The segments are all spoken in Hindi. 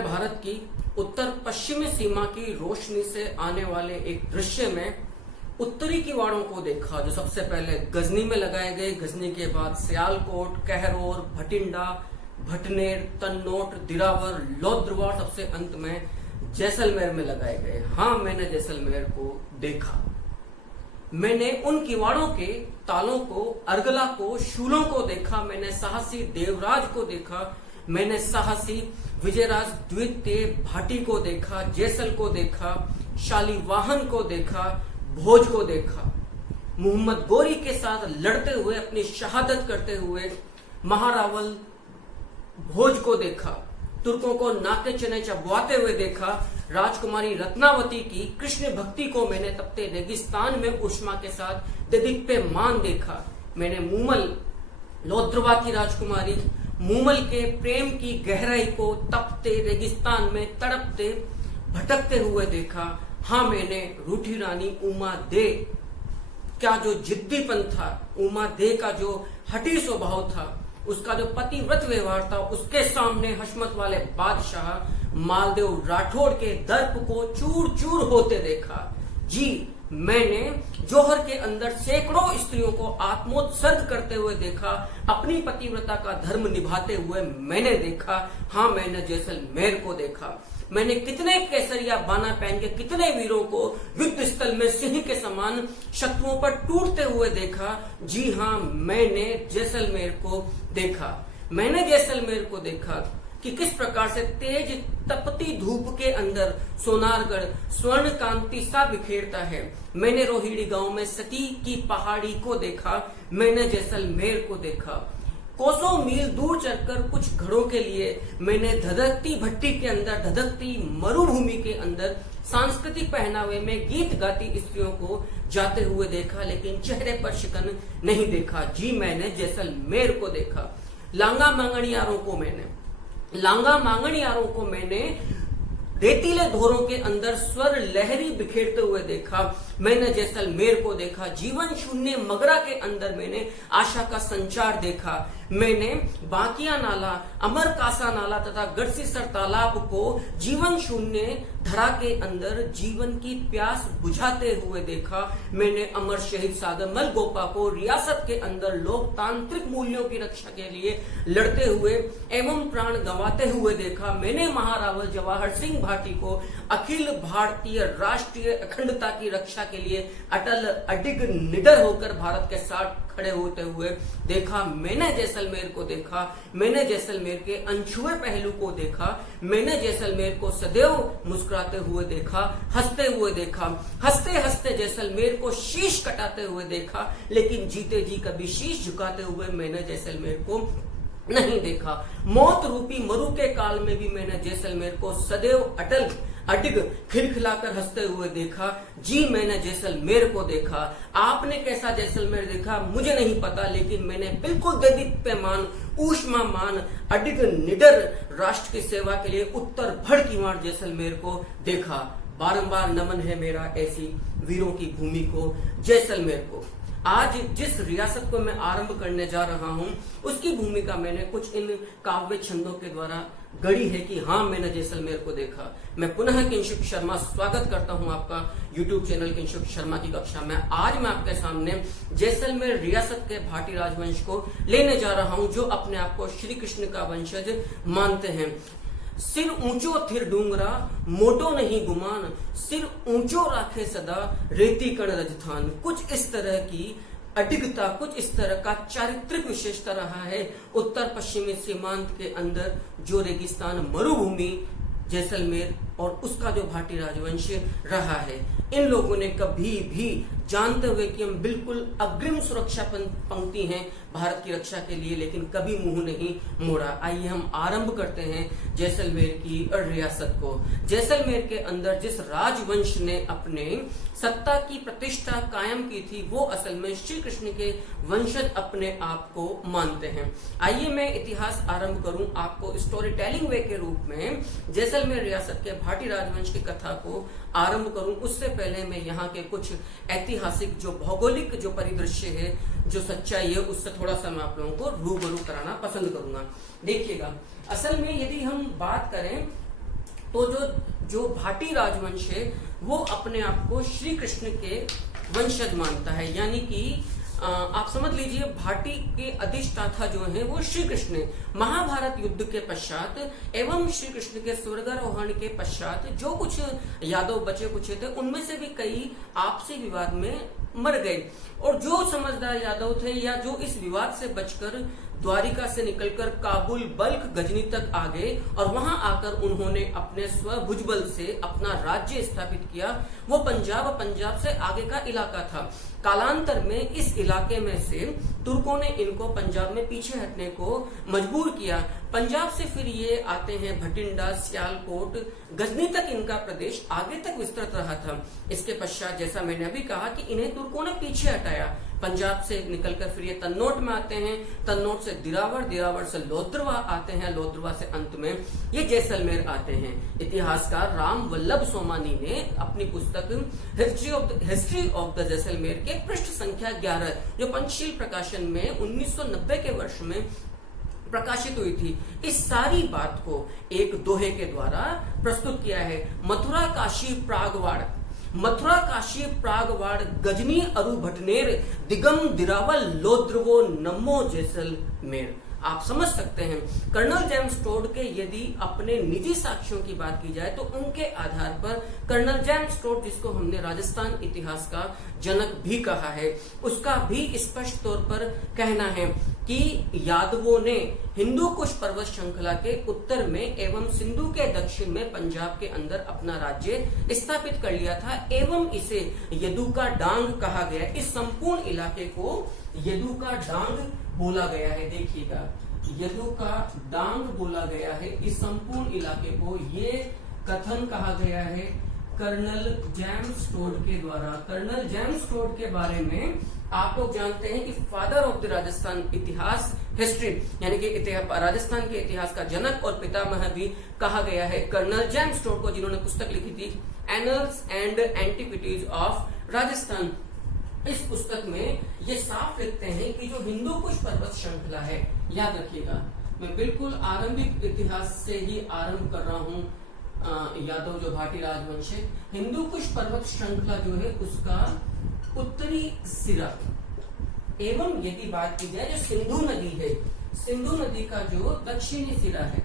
मैंने भारत की उत्तर पश्चिमी सीमा की रोशनी से आने वाले एक दृश्य में उत्तरी किवाड़ों को देखा, जो सबसे पहले गजनी में लगाए गए, गजनी के बाद सियालकोट, कहरोर, भटिंडा, भटनेर, तन्नोट, दिरावर, लोद्रवार, सबसे अंत में जैसलमेर में लगाए गए। हाँ, मैंने जैसलमेर को देखा। मैंने उन किवाड़ों के तालों को, अर्गला को, शूलों को देखा। मैंने साहसी देवराज को देखा। मैंने साहसी विजयराज द्वितीय भाटी को देखा, जैसल को देखा, शालीवाहन को देखा, भोज को देखा। मोहम्मद गोरी के साथ लड़ते हुए, अपनी शहादत करते हुए महारावल भोज को देखा। तुर्कों को नाके चने चबवाते हुए देखा। राजकुमारी रत्नावती की कृष्ण भक्ति को मैंने तपते रेगिस्तान में उष्मा के साथ देदीप्यमान देखा। मैंने मूमल, लोद्रवा की राजकुमारी मूमल के प्रेम की गहराई को तपते रेगिस्तान में तड़पते भटकते हुए देखा। हाँ, मैंने रूठी रानी उमा दे का जो जिद्दीपन था, उमा दे का जो हठी स्वभाव था, उसका जो पतिव्रत व्यवहार था, उसके सामने हशमत वाले बादशाह मालदेव राठौड़ के दर्प को चूर चूर होते देखा। जी, मैंने जौहर के अंदर सैकड़ों स्त्रियों को आत्मोत्सर्ग करते हुए देखा। अपनी पतिव्रता का धर्म निभाते हुए मैंने देखा। हाँ, मैंने जैसलमेर को देखा। मैंने कितने केसरिया बाना पहन के कितने वीरों को युद्ध स्थल में सिंह के समान शत्रुओं पर टूटते हुए देखा। जी हाँ, मैंने जैसलमेर को देखा। मैंने जैसलमेर को देखा कि किस प्रकार से तेज तपती धूप के अंदर सोनारगढ़ स्वर्ण कांति सा बिखेरता है। मैंने रोहिणी गांव में सती की पहाड़ी को देखा। मैंने जैसलमेर को देखा। कोसों मील दूर चलकर कुछ घड़ों के लिए मैंने धधकती भट्टी के अंदर, धधकती मरुभूमि के अंदर सांस्कृतिक पहनावे में गीत गाती स्त्रियों को जाते हुए देखा, लेकिन चेहरे पर शिकन नहीं देखा। जी, मैंने जैसलमेर को देखा। लांगा मांगणियारों को मैंने रेतीले धोरों के अंदर स्वर लहरी बिखेरते हुए देखा। मैंने जैसलमेर को देखा। जीवन शून्य मगरा के अंदर मैंने आशा का संचार देखा। मैंने बाकिया नाला, अमर कासा नाला तथा गढ़सीसर तालाब को जीवन शून्य धरा के अंदर जीवन की प्यास बुझाते हुए देखा। मैंने अमर शहीद सागरमल गोपा को रियासत के अंदर लोकतांत्रिक मूल्यों की रक्षा के लिए लड़ते हुए एवं प्राण गंवाते हुए देखा। मैंने महारावल जवाहर सिंह भाटी को अखिल भारतीय राष्ट्रीय अखंडता की रक्षा के लिए अटल, अडिग, निडर होकर भारत के साथ खड़े होते हुए देखा। मैंने जैसलमेर को देखा। मैंने जैसलमेर के अनछुए पहलू को देखा। मैंने जैसलमेर को सदैव मुस्कुराते हुए देखा, हंसते हुए देखा। हंसते हंसते जैसलमेर को शीश कटाते हुए देखा, लेकिन जीते जी कभी शीश झुकाते हुए मैंने जैसलमेर को नहीं देखा। मौत रूपी मरु के काल में भी मैंने जैसलमेर को सदैव अटल, अडिग, खिलखिलाकर हंसते हुए देखा। जी, मैंने जैसलमेर को देखा। आपने कैसा जैसलमेर देखा मुझे नहीं पता, लेकिन मैंने बिल्कुल देदीप्यमान, ऊष्मामान, अडिग, निडर राष्ट्र की सेवा के लिए उत्तर भड़कीवाड़ जैसलमेर को देखा। बारंबार नमन है मेरा ऐसी वीरों की भूमि को, जैसलमेर को। आज जिस रियासत को मैं आरंभ करने जा रहा हूं, उसकी भूमिका मैंने कुछ इन काव्य छंदों के द्वारा गढ़ी है कि हाँ, मैंने जैसलमेर को देखा। मैं पुनः किंशुक शर्मा स्वागत करता हूं आपका YouTube चैनल किंशुक शर्मा की कक्षा में। आज मैं आपके सामने जैसलमेर रियासत के भाटी राजवंश को लेने जा रहा हूं, जो अपने आप को श्री कृष्ण का वंशज मानते हैं। सिर ऊंचो थिर डूंगरा, मोटो नहीं गुमान, सिर ऊंचो राखे सदा, रेती कण रजथान। कुछ इस तरह की अडिगता, कुछ इस तरह का चारित्रिक विशेषता रहा है उत्तर पश्चिमी सीमांत के अंदर जो रेगिस्तान मरुभूमि जैसलमेर और उसका जो भाटी राजवंश रहा है। इन लोगों ने कभी भी, जानते हुए कि हम बिल्कुल अग्रिम सुरक्षा पंक्ति हैं भारत की रक्षा के लिए, लेकिन कभी मुंह नहीं मोड़ा। आइए हम आरंभ करते हैं जैसलमेर की रियासत को। जैसलमेर के अंदर जिस राजवंश ने अपने सत्ता की प्रतिष्ठा कायम की थी, वो असल में श्री कृष्ण के वंशज अपने आप को मानते हैं। आइए मैं इतिहास आरंभ करूं, आपको स्टोरी टेलिंग वे के रूप में जैसलमेर रियासत के भाटी राजवंश की कथा को आरंभ करूं। उससे पहले मैं यहाँ के कुछ ऐतिहासिक, जो भौगोलिक जो परिदृश्य है, जो सच्चाई है, उससे थोड़ा सा मैं आप लोगों को रूबरू कराना पसंद करूंगा। देखिएगा, असल में यदि हम बात करें तो जो भाटी राजवंश है वो अपने आप को श्री कृष्ण के वंशज मानता है, यानी कि आप समझ लीजिए भाटी के अधिष्ठाता जो है वो श्री कृष्ण है। महाभारत युद्ध के पश्चात एवं श्री कृष्ण के स्वर्गारोहण के पश्चात जो कुछ यादव बचे कुचे थे उनमें से भी कई आपसी विवाद में मर गए, और जो समझदार यादव थे या जो इस विवाद से बचकर द्वारिका से निकलकर काबुल, बल्ख, गजनी तक आ गए और वहां आकर उन्होंने अपने स्वभुजबल से अपना राज्य स्थापित किया, वो पंजाब से आगे का इलाका था। कालांतर में इस इलाके में से तुर्कों ने इनको पंजाब में पीछे हटने को मजबूर किया। पंजाब से फिर ये आते हैं भटिंडा, सियालकोट, गजनी तक इनका प्रदेश आगे तक विस्तृत रहा था। इसके पश्चात जैसा मैंने अभी कहा कि इन्हें तुर्कों ने पीछे हटाया। पंजाब से निकलकर फिर ये तन्नोट में आते हैं, तन्नोट से दिरावर, दिरावर से लोद्रवा आते हैं, लोद्रवा से अंत में ये जैसलमेर आते हैं। इतिहासकार राम वल्लभ सोमानी ने अपनी पुस्तक हिस्ट्री ऑफ द जैसलमेर के पृष्ठ संख्या 11 जो पंचशील प्रकाशन में 1990 के वर्ष में प्रकाशित हुई थी, इस सारी बात को एक दोहे के द्वारा प्रस्तुत किया है। मथुरा काशी प्रागवाड़, मथुरा काशी प्रागवाड़, गजनी अरु भटनेर, दिगम दिरावल लोद्रवो नमो जैसलमेर। आप समझ सकते हैं कर्नल जेम्स टोड के यदि अपने निजी साक्ष्यों की बात की जाए तो उनके आधार पर कर्नल जेम्स टोड, जिसको हमने राजस्थान इतिहास का जनक भी कहा है, उसका भी स्पष्ट तौर पर कहना है कि यादवों ने हिंदू कुश पर्वत श्रृंखला के उत्तर में एवं सिंधु के दक्षिण में पंजाब के अंदर अपना राज्य स्थापित कर लिया था एवं इसे यदु का डांग कहा गया। इस संपूर्ण इलाके को यदु का डांग बोला गया है। देखिएगा, यदु का डांग बोला गया है इस संपूर्ण इलाके को। ये कथन कहा गया है कर्नल जेम्स टोड के द्वारा। कर्नल जेम्स टोड के बारे में आप लोग जानते हैं कि फादर ऑफ द राजस्थान इतिहास हिस्ट्री, यानी कि राजस्थान के इतिहास का जनक और पितामह भी कहा गया है कर्नल जेम्स टोड को, जिन्होंने पुस्तक लिखी थी annuls and antiquities of Rajasthan. इस पुस्तक में ये साफ लिखते हैं कि जो हिंदू कुश पर्वत श्रृंखला है, याद रखिएगा मैं बिल्कुल आरंभिक इतिहास से ही आरंभ कर रहा हूँ। यादव जो भाटी राजवंश है, हिंदू कुश पर्वत श्रृंखला जो है उसका उत्तरी सिरा एवं यदि बात की जाए जो सिंधु नदी है, सिंधु नदी का जो दक्षिणी सिरा है,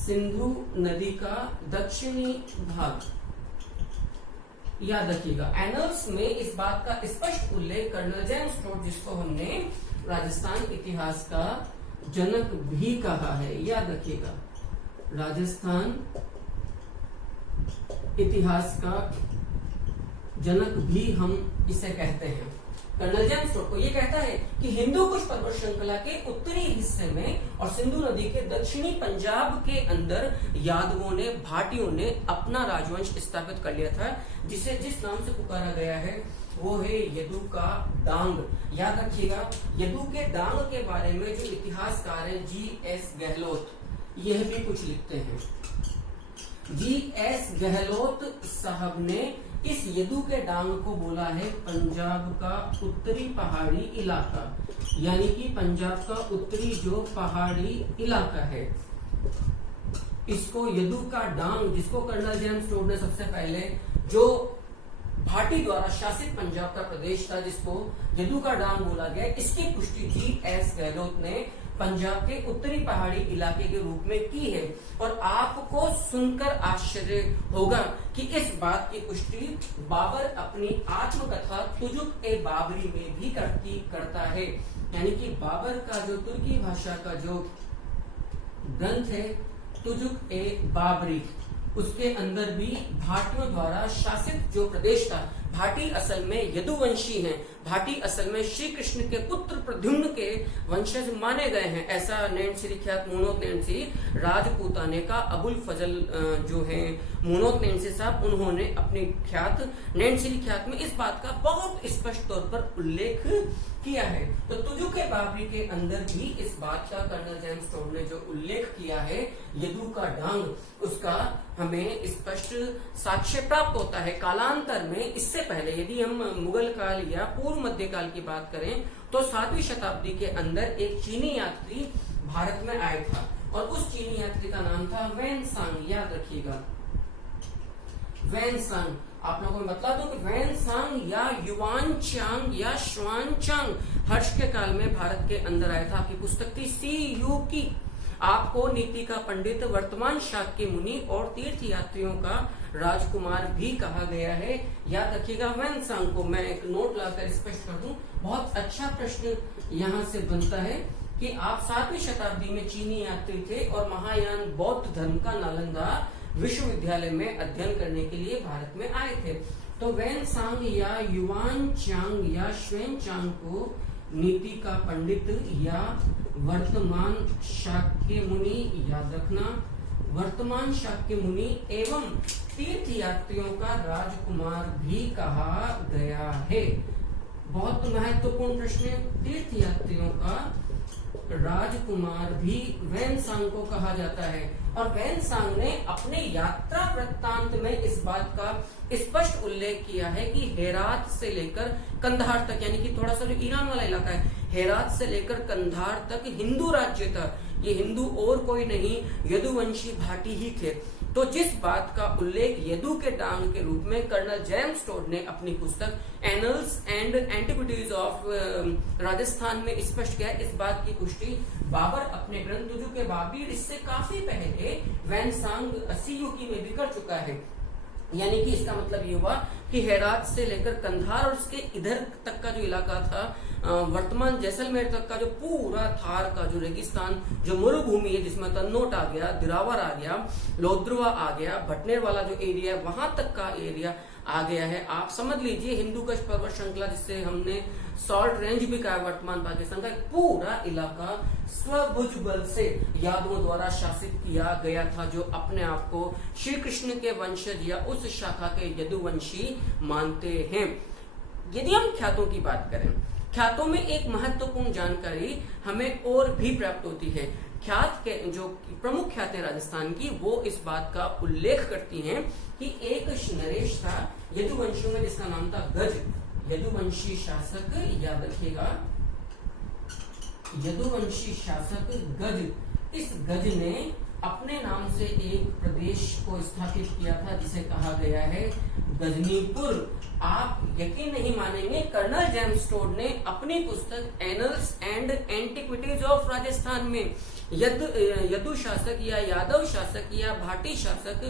सिंधु नदी का दक्षिणी भाग, याद रखिएगा। एनल्स में इस बात का स्पष्ट उल्लेख कर्नल जेम्स टोड, जिसको हमने राजस्थान इतिहास का जनक भी कहा है, याद रखिएगा, राजस्थान इतिहास का जनक भी हम इसे कहते हैं। कर्नल जेम्स टोड को ये कहता है कि हिंदू कुश पर्वत श्रृंखला के उत्तरी हिस्से में और सिंधु नदी के दक्षिणी पंजाब के अंदर यादवों ने, भाटियों ने अपना राजवंश स्थापित कर लिया था, जिसे जिस नाम से पुकारा गया है वो है यदु का डांग। याद रखिएगा, यदु के डांग के बारे में जो इतिहासकार है जी.एस. गहलोत, यह भी कुछ लिखते हैं। जी.एस. गहलोत साहब ने इस यदु के डांग को बोला है पंजाब का उत्तरी पहाड़ी इलाका, यानी कि पंजाब का उत्तरी जो पहाड़ी इलाका है, इसको यदु का डांग, जिसको कर्नल जेम्स टोड ने सबसे पहले, जो भाटी द्वारा शासित पंजाब का प्रदेश था जिसको यदु का डांग बोला गया, इसकी पुष्टि जी.एस. गहलोत ने पंजाब के उत्तरी पहाड़ी इलाके के रूप में की है। और आपको सुनकर आश्चर्य होगा कि इस बात की पुष्टि बाबर अपनी आत्मकथा तुजुक-ए-बाबरी में भी करता है, यानी कि बाबर का जो तुर्की भाषा का जो ग्रंथ है तुजुक-ए-बाबरी, उसके अंदर भी भाटियों द्वारा शासित जो प्रदेश था, भाटी असल में यदुवंशी हैं, भाटी असल में श्री कृष्ण के पुत्र प्रद्युम्न के वंशज माने गए हैं। ऐसा नैनसिरी ख्यात मुनोक नैनसी राजपूताने का अबुल फजल जो है मुनोक नैनसी साहब, उन्होंने अपनी ख्यात नैनसिरी ख्यात में इस बात का बहुत स्पष्ट तौर पर उल्लेख किया है। तो तुजुक-ए-बाबरी के अंदर भी इस बात का कर्नल जेम्स टोड ने जो उल्लेख किया है यदु का डांग, उसका हमें स्पष्ट साक्ष्य प्राप्त होता है। कालांतर में इससे पहले यदि हम मुगल काल या पूर्व मध्यकाल की बात करें तो 7वीं शताब्दी के अंदर एक चीनी यात्री भारत में आया था। और उस चीनी यात्री का नाम था वैनसांग। याद रखिएगा वैनसांग। आप लोगों को बता दूं कि वैनसांग या युआनचांग या श्वानचांग हर्ष के काल में भारत के अंदर आया था। आपकी पुस्तक थी CU की। आपको नीति का पंडित, वर्तमान शाक्य मुनि और तीर्थ यात्रियों का राजकुमार भी कहा गया है। याद रखिएगा वैनसांग को। मैं एक नोट लाकर स्पष्ट कर दूं, बहुत अच्छा प्रश्न यहाँ से बनता है कि आप 7वीं शताब्दी में चीनी यात्री थे और महायान बौद्ध धर्म का नालंदा विश्वविद्यालय में अध्ययन करने के लिए भारत में आए थे। तो वैनसांग या युआनचांग या श्वेनचांग को नीति का पंडित या वर्तमान शाक्य मुनि, याद रखना, वर्तमान शाक्य मुनि एवं तीर्थ यात्रियों का राजकुमार भी कहा गया है। बहुत महत्वपूर्ण प्रश्न है। तीर्थ यात्रियों का राजकुमार भी वैनसांग को कहा जाता है। और वैनसांग ने अपने यात्रा वृत्तांत में इस बात का स्पष्ट उल्लेख किया है कि हेरात से लेकर कंधार तक, यानी कि थोड़ा सा जो ईरान वाला इलाका है, हेरात से लेकर कंधार तक हिंदू राज्य था। ये हिंदू और कोई नहीं, यदुवंशी भाटी ही थे। तो जिस बात का उल्लेख यदु के टांग के रूप में कर्नल जेम्स टोड ने अपनी पुस्तक annuls and antiquities of Rajasthan में स्पष्ट किया, इस बात की पुष्टि बाबर अपने ग्रंथ तुजु के बाबीर इससे काफी पहले वैनसांग CU में भी कर चुका है। यानी कि इसका मतलब ये हुआ कि हेरात से लेकर कंधार और उसके इधर तक का जो इलाका था, वर्तमान जैसलमेर तक का जो पूरा थार का जो रेगिस्तान, जो मरुभूमि है जिसमें तन्नोट आ गया, दिरावर आ गया, लोद्रुवा आ गया, भटनेर वाला जो एरिया है वहां तक का एरिया आ गया है। आप समझ लीजिए हिंदू कश पर्वत श्रृंखला, जिससे हमने सॉल्ट रेंज भी कहा, वर्तमान पाकिस्तान का पूरा इलाका स्वभुज बल से यादवों द्वारा शासित किया गया था, जो अपने आप को श्री कृष्ण के वंशज या उस शाखा के यदुवंशी मानते हैं। यदि हम ख्यातों की बात करें, ख्यातों में एक महत्वपूर्ण जानकारी हमें और भी प्राप्त होती है। ख्यात के जो प्रमुख ख्यातें राजस्थान की, वो इस बात का उल्लेख करती हैं कि एक नरेश था यदुवंशियों में जिसका नाम था गज, यदुवंशी शासक। याद रखिएगा यदुवंशी शासक गज। इस गज ने अपने नाम से एक प्रदेश को स्थापित किया था जिसे कहा गया है गजनीपुर। आप यकीन नहीं मानेंगे, कर्नल जेम्स टोड ने अपनी पुस्तक annuls and antiquities of Rajasthan में यदु शासक या यादव शासक या भाटी शासक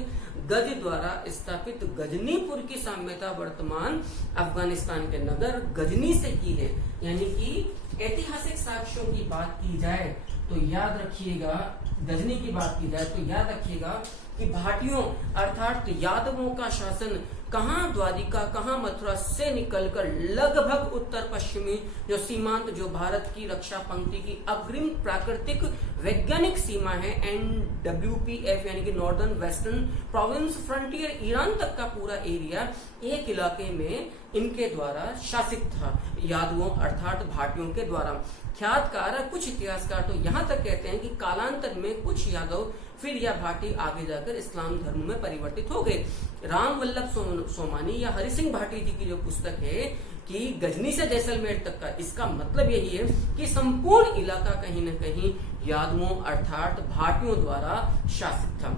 गज द्वारा स्थापित गजनीपुर की साम्यता वर्तमान अफगानिस्तान के नगर गजनी से की है। यानी कि ऐतिहासिक साक्ष्यों की बात की जाए तो याद रखिएगा, गजनी की बात की जाए तो याद रखिएगा कि भाटियों अर्थात यादवों का शासन कहां द्वारिका, कहां मथुरा से निकलकर लगभग उत्तर पश्चिमी जो सीमांत, जो भारत की रक्षा पंक्ति की अग्रिम प्राकृतिक वैज्ञानिक सीमा है NWPF यानी कि northern western province frontier, Iran तक का पूरा एरिया एक इलाके में इनके द्वारा शासित था, यादवों अर्थात भाटियों के द्वारा। ख्यातकार, कुछ इतिहासकार तो यहाँ तक कहते हैं कि कालांतर में कुछ यादव फिर या भाटी आगे जाकर इस्लाम धर्म में परिवर्तित हो गए। राम वल्लभ सोमानी या हरि सिंह भाटी जी की जो पुस्तक है कि गजनी से जैसलमेर तक का, इसका मतलब यही है कि संपूर्ण इलाका कहीं न कहीं यादवों अर्थात भाटियों द्वारा शासित था।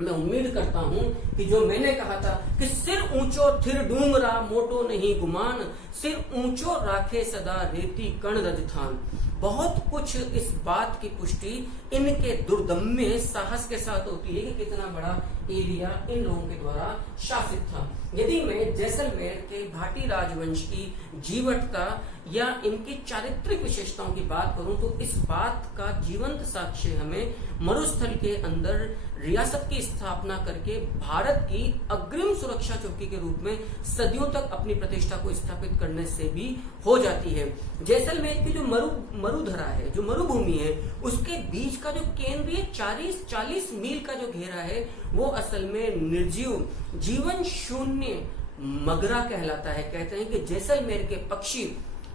मैं उम्मीद करता हूं कि जो मैंने कहा था कि सिर ऊंचो थिर डूंगरा मोटो नहीं गुमान, सिर ऊंचो राखे सदा रेती कण रजथान, बहुत कुछ इस बात की पुष्टि इनके दुर्दम्य साहस के साथ होती है कि कितना बड़ा एरिया इन लोगों के द्वारा शासित था। यदि मैं जैसलमेर के भाटी राजवंश की जीवटता या इनकी चारित्रिक विशेषताओं की बात करूं तो इस बात का जीवंत साक्ष्य हमें मरुस्थल के अंदर रियासत की स्थापना करके भारत की अग्रिम सुरक्षा चौकी के रूप में सदियों तक अपनी प्रतिष्ठा को स्थापित करने से भी हो जाती है। जैसलमेर की जो मरुधरा है, जो मरुभूमि है, उसके बीच का जो केंद्रीय 40 मील का जो घेरा है वो असल में निर्जीव जीवन शून्य मगरा कहलाता है। कहते हैं कि जैसलमेर के पक्षी,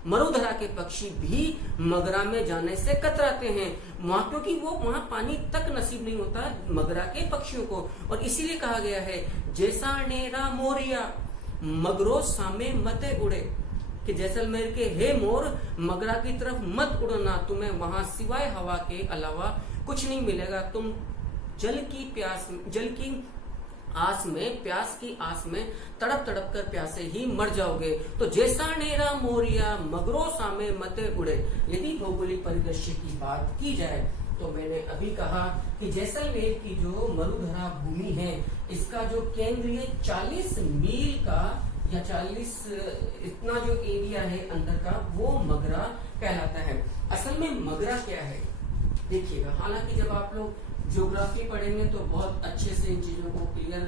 मरुधरा के पक्षी भी मगरा में जाने से कतराते हैं वहां, क्योंकि वो वहां पानी तक नसीब नहीं होता मगरा के पक्षियों को। और इसीलिए कहा गया है जैसा नेरा मोरिया मगरो सामे मते उड़े, कि जैसलमेर के हे मोर मगरा की तरफ मत उड़ना, तुम्हें वहां सिवाय हवा के अलावा कुछ नहीं मिलेगा। तुम जल की आस में, प्यास की आस में तड़प तड़प कर प्यासे ही मर जाओगे। तो जैसा नेरा मोरिया मगरो सामे मते उड़े। यदि भौगोलिक परिदृश्य की बात की जाए तो मैंने अभी कहा कि जैसलमेर की जो मरुधरा भूमि है, इसका जो केंद्रीय 40 मील का या 40 इतना जो एरिया है अंदर का, वो मगरा कहलाता है। असल में मगरा क्या है देखिएगा, हालांकि जब आप लोग ज्योग्राफी पढ़ेंगे तो बहुत अच्छे से इन चीजों को क्लियर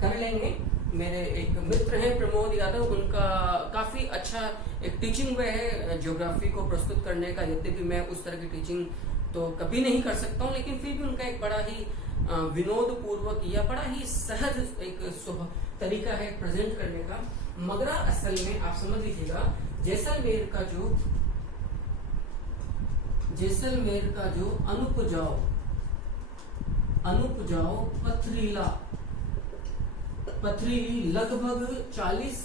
कर लेंगे। मेरे एक मित्र हैं प्रमोद यादव, उनका काफी अच्छा एक टीचिंग वे है ज्योग्राफी को प्रस्तुत करने का। यद्यपि मैं उस तरह की टीचिंग तो कभी नहीं कर सकता हूँ, लेकिन फिर भी उनका एक बड़ा ही विनोद पूर्वक या बड़ा ही सहज एक तरीका है प्रेजेंट करने का। मगरा असल में आप समझ लीजिएगा, जैसलमेर का जो अनुपजाऊ पथरीली लगभग 40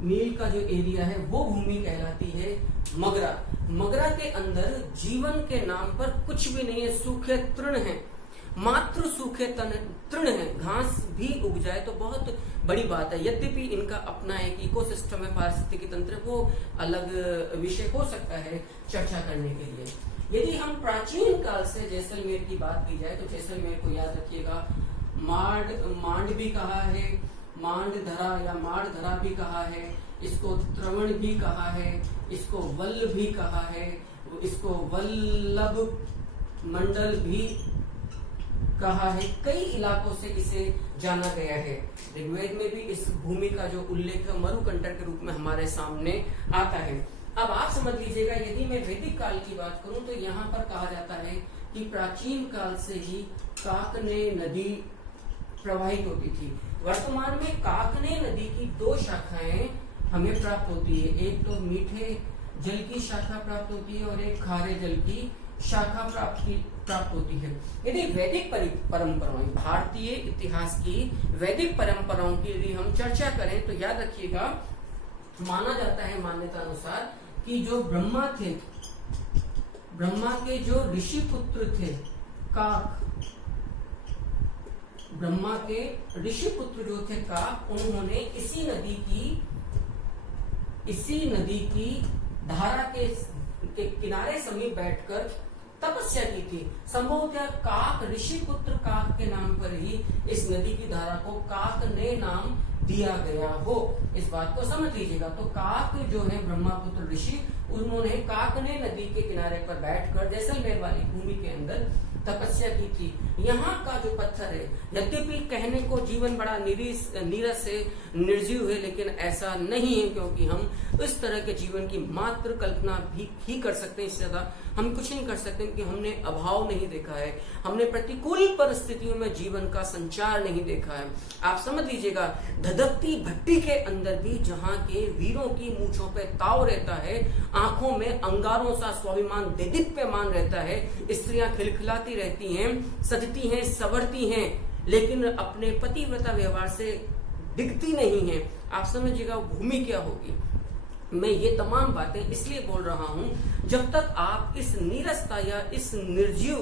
मील का जो एरिया है वो भूमि कहलाती है मगरा। मगरा के अंदर जीवन के नाम पर कुछ भी नहीं है, सूखे तृण है, मात्र सूखे तृण है। घास भी उग जाए तो बहुत बड़ी बात है। यद्यपि इनका अपना एक इकोसिस्टम है, पारिस्थितिकी तंत्र, वो अलग विषय हो सकता है चर्चा करने के लिए। यदि हम प्राचीन काल से जैसलमेर की बात की जाए तो जैसलमेर को याद रखिएगा, मांड भी कहा है, मांडधरा या माड़धरा भी कहा है, इसको त्रवण भी कहा है, इसको वल्ल भी कहा है, इसको वल्लभ मंडल भी कहा है। कई इलाकों से इसे जाना गया है। ऋग्वेद में भी इस भूमि का जो उल्लेख मरुकंटक के रूप में हमारे सामने आता है। अब आप समझ लीजिएगा, यदि मैं वैदिक काल की बात करूं तो यहाँ पर कहा जाता है कि प्राचीन काल से ही काकने नदी प्रवाहित होती थी। वर्तमान में काकने नदी की 2 शाखाएं हमें प्राप्त होती है। एक तो मीठे जल की शाखा प्राप्त होती है और एक खारे जल की शाखा प्राप्त होती है। यदि वैदिक परंपराओं, भारतीय इतिहास की वैदिक परंपराओं की यदि हम चर्चा करें तो याद रखिएगा, माना जाता है मान्यता अनुसार कि जो ब्रह्मा थे, ब्रह्मा के जो ऋषि पुत्र थे काक, ब्रह्मा के ऋषि पुत्र जो थे काक, उन्होंने इसी नदी की धारा के किनारे समीप बैठकर तपस्या की थी। संभवतः काक, ऋषि पुत्र काक के नाम पर ही इस नदी की धारा को काक ने नाम दिया गया हो, इस बात को समझ लीजिएगा। तो काक जो है ब्रह्मपुत्र ऋषि, उन्होंने काकने नदी के किनारे पर बैठकर जैसलमेर वाली भूमि के अंदर तपस्या की थी। यहाँ का जो पत्थर है, यद्यपि कहने को जीवन बड़ा नीरस से निर्जीव है, लेकिन ऐसा नहीं है, क्योंकि हम इस तरह के जीवन की मात्र कल्पना भी ही कर सकते हैं। इससे ज्यादा हम कुछ नहीं कर सकते, क्योंकि हमने अभाव नहीं देखा है, हमने प्रतिकूल परिस्थितियों में जीवन का संचार नहीं देखा है। आप समझ लीजिएगा, धधकती भट्टी के अंदर भी जहाँ के वीरों की मूंछों पे ताव रहता है, आंखों में अंगारों सा स्वाभिमान देदीप्यमान रहता है, स्त्रियां खिलखिलाती रहती हैं, सजती हैं, संवरती हैं, लेकिन अपने पतिव्रता व्यवहार से दिखती नहीं है। आप समझिएगा भूमि क्या होगी। मैं ये तमाम बातें इसलिए बोल रहा हूं, जब तक आप इस नीरसता या इस निर्जीव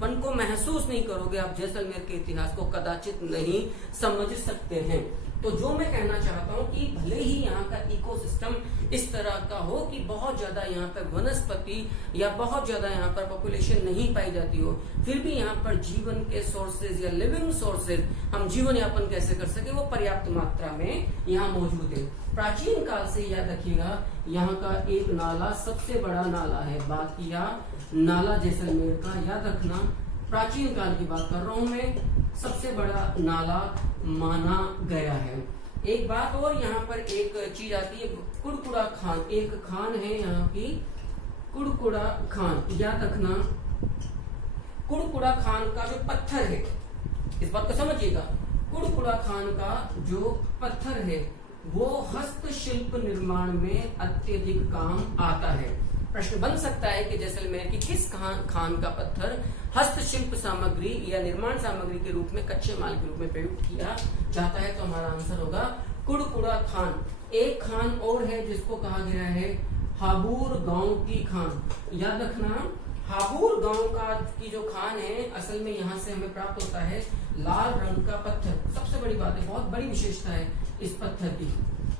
पन को महसूस नहीं करोगे, आप जैसलमेर के इतिहास को कदाचित नहीं समझ सकते हैं। तो जो मैं कहना चाहता हूं कि भले ही यहाँ का इकोसिस्टम इस तरह का हो कि बहुत ज्यादा यहाँ पर वनस्पति या बहुत ज्यादा यहाँ पर पॉपुलेशन नहीं पाई जाती हो, फिर भी यहाँ पर जीवन के सोर्सेज या लिविंग सोर्सेज, हम जीवन यापन कैसे कर सके, वो पर्याप्त मात्रा में यहाँ मौजूद है। प्राचीन काल से याद रखिएगा, यहाँ का एक नाला सबसे बड़ा नाला है, बाकिया नाला जैसलमेर का, याद रखना। प्राचीन काल की बात कर रहा हूं मैं, सबसे बड़ा नाला माना गया है। एक बात और यहाँ पर एक चीज आती है, कुड़कुड़ा खान, एक खान है यहाँ की कुड़कुड़ा खान, याद रखना। कुड़कुड़ा खान का जो पत्थर है, इस बात को समझिएगा, कुड़कुड़ा खान का जो पत्थर है वो हस्तशिल्प निर्माण में अत्यधिक काम आता है। प्रश्न बन सकता है कि जैसलमेर की किस खान का पत्थर हस्तशिल्प सामग्री या निर्माण सामग्री के रूप में, कच्चे माल के रूप में प्रयुक्त किया जाता है, तो हमारा आंसर होगा कुड़कुड़ा खान। एक खान और है जिसको कहा गया है हाबूर गांव की खान, याद रखना, हाबूर गांव का की जो खान है, असल में यहाँ से हमें प्राप्त होता है लाल रंग का पत्थर। सबसे बड़ी बात है, बहुत बड़ी विशेषता है इस पत्थर की,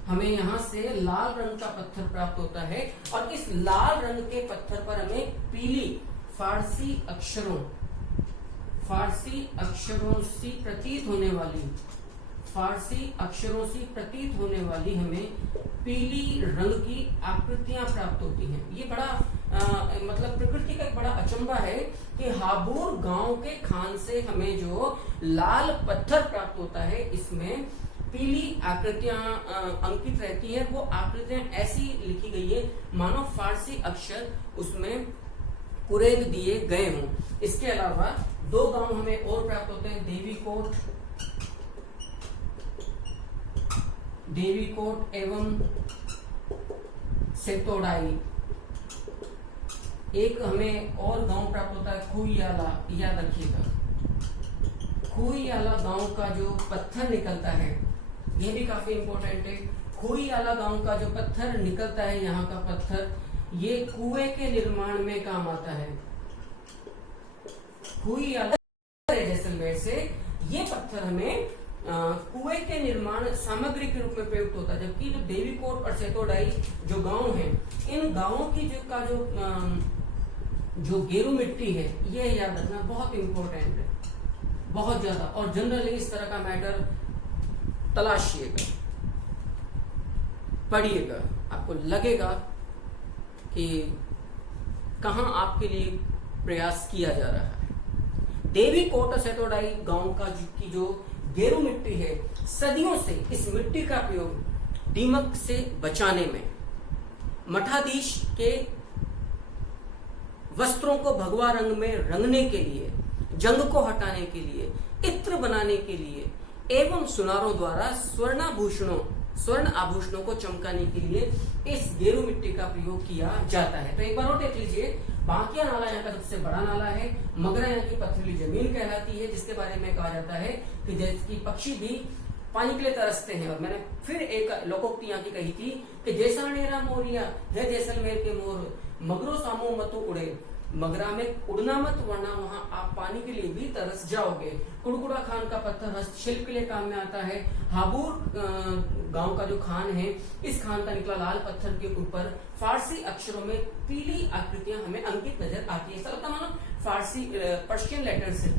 हमें यहाँ से लाल रंग का पत्थर प्राप्त होता है। और इस लाल रंग के पत्थर पर हमें पीली फारसी अक्षरों से प्रतीत होने वाली हमें पीली रंग की आकृतियां प्राप्त होती हैं। ये बड़ा मतलब प्रकृति का एक बड़ा अचंबा है कि हाबूर गांव के खान से हमें जो लाल पत्थर प्राप्त होता है, इसमें पीली आकृतियां अंकित रहती है। वो आकृतियां ऐसी लिखी गई है मानो फारसी अक्षर उसमें कुरेद दिए गए हों। इसके अलावा दो गांव हमें और प्राप्त होते हैं, देवीकोट एवं सेतोडाई। एक हमें और गांव प्राप्त होता है खुईयाला। याद रखिएगा, खुईयाला गांव का जो पत्थर निकलता है, यह भी काफी इंपॉर्टेंट है। खुईयाला गांव का जो पत्थर निकलता है, यहाँ का पत्थर, ये कुएं के निर्माण में काम आता है। खुईयाला जैसलमेर से ये पत्थर हमें कुएं के निर्माण सामग्री के रूप में प्रयुक्त होता है। जबकि जो देवीकोट और सेतोडाई जो गांव हैं, इन गांवों की जो गेरू मिट्टी है, ये याद रखना बहुत इंपॉर्टेंट है, बहुत ज्यादा। और जनरली इस तरह का मैटर तलाशिएगा, पढ़िएगा, आपको लगेगा कि कहां आपके लिए प्रयास किया जा रहा है। देवीकोट और सेतोडाई गांव की जो गेरू मिट्टी है, सदियों से इस मिट्टी का प्रयोग दीमक से बचाने में, मठाधीश के वस्त्रों को भगवा रंग में रंगने के लिए, जंग को हटाने के लिए, इत्र बनाने के लिए एवं सुनारों द्वारा स्वर्ण आभूषणों को चमकाने के लिए इस गेरू मिट्टी का प्रयोग किया जाता है। तो एक बार और देख लीजिए, बांकिया नाला यहाँ का सबसे बड़ा नाला है। मगरा यहाँ की पथरीली जमीन कहलाती है, जिसके बारे में कहा जाता है कि जैसे कि पक्षी भी पानी के लिए तरसते हैं। और मैंने फिर एक लोकोक्ति यहाँ की कही थी कि जैसा नेरा मोरिया है जैसलमेर के मोर, मगरो सामो मतु उड़े। मगरा में उड़ना मत, वरना वहां आप पानी के लिए भी तरस जाओगे। कुड़कुड़ा खान का पत्थर हस्तशिल्प के लिए काम में आता है। हाबूर गांव का जो खान है, इस खान का निकला लाल पत्थर के ऊपर फारसी अक्षरों में पीली आकृतियां हमें अंकित नजर आती है। ऐसा लगता मानो फारसी पर्शियन लेटर से,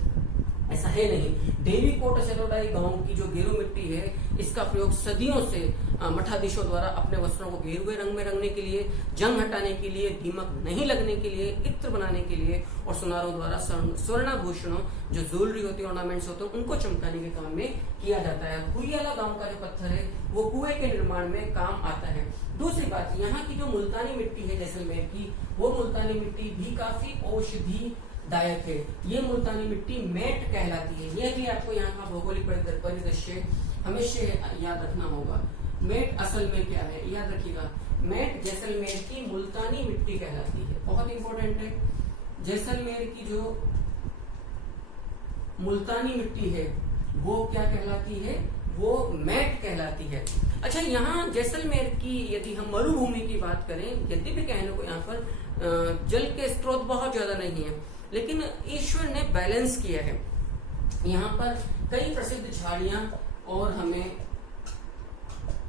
ऐसा है नहीं। देवीकोट और सेतोडाई गांव की जो गेरू मिट्टी है, इसका प्रयोग सदियों से मठाधीशों द्वारा अपने वस्त्रों को गेरुए रंग में रंगने के लिए, जंग हटाने के लिए, दीमक नहीं लगने के लिए, इत्र बनाने के लिए और सुनारों द्वारा स्वर्णाभूषणों जो ज्वेलरी होती है, ऑर्नामेंट्स होते हैं, उनको चमकाने के काम में किया जाता है। खुईयाला गांव का जो पत्थर है, वो कुएं के निर्माण में काम आता है। दूसरी बात, यहाँ की जो मुल्तानी मिट्टी है जैसलमेर की, वो मुल्तानी मिट्टी भी काफी औषधि दायक है। ये मुल्तानी मिट्टी मेट कहलाती है। यह भी आपको यहाँ का भौगोलिक परिदृश्य हमेशा याद रखना होगा। मेट असल में क्या है, याद रखिएगा। मेट जैसलमेर की मुल्तानी मिट्टी कहलाती है, बहुत इंपॉर्टेंट है। जैसलमेर की जो मुल्तानी मिट्टी है, वो क्या कहलाती है, वो मेट कहलाती है। अच्छा, यहाँ जैसलमेर की यदि हम मरुभूमि की बात करें, यद्यपि कहने को यहाँ पर जल के स्रोत बहुत ज्यादा नहीं है, लेकिन ईश्वर ने बैलेंस किया है। यहाँ पर कई प्रसिद्ध झाड़ियां और हमें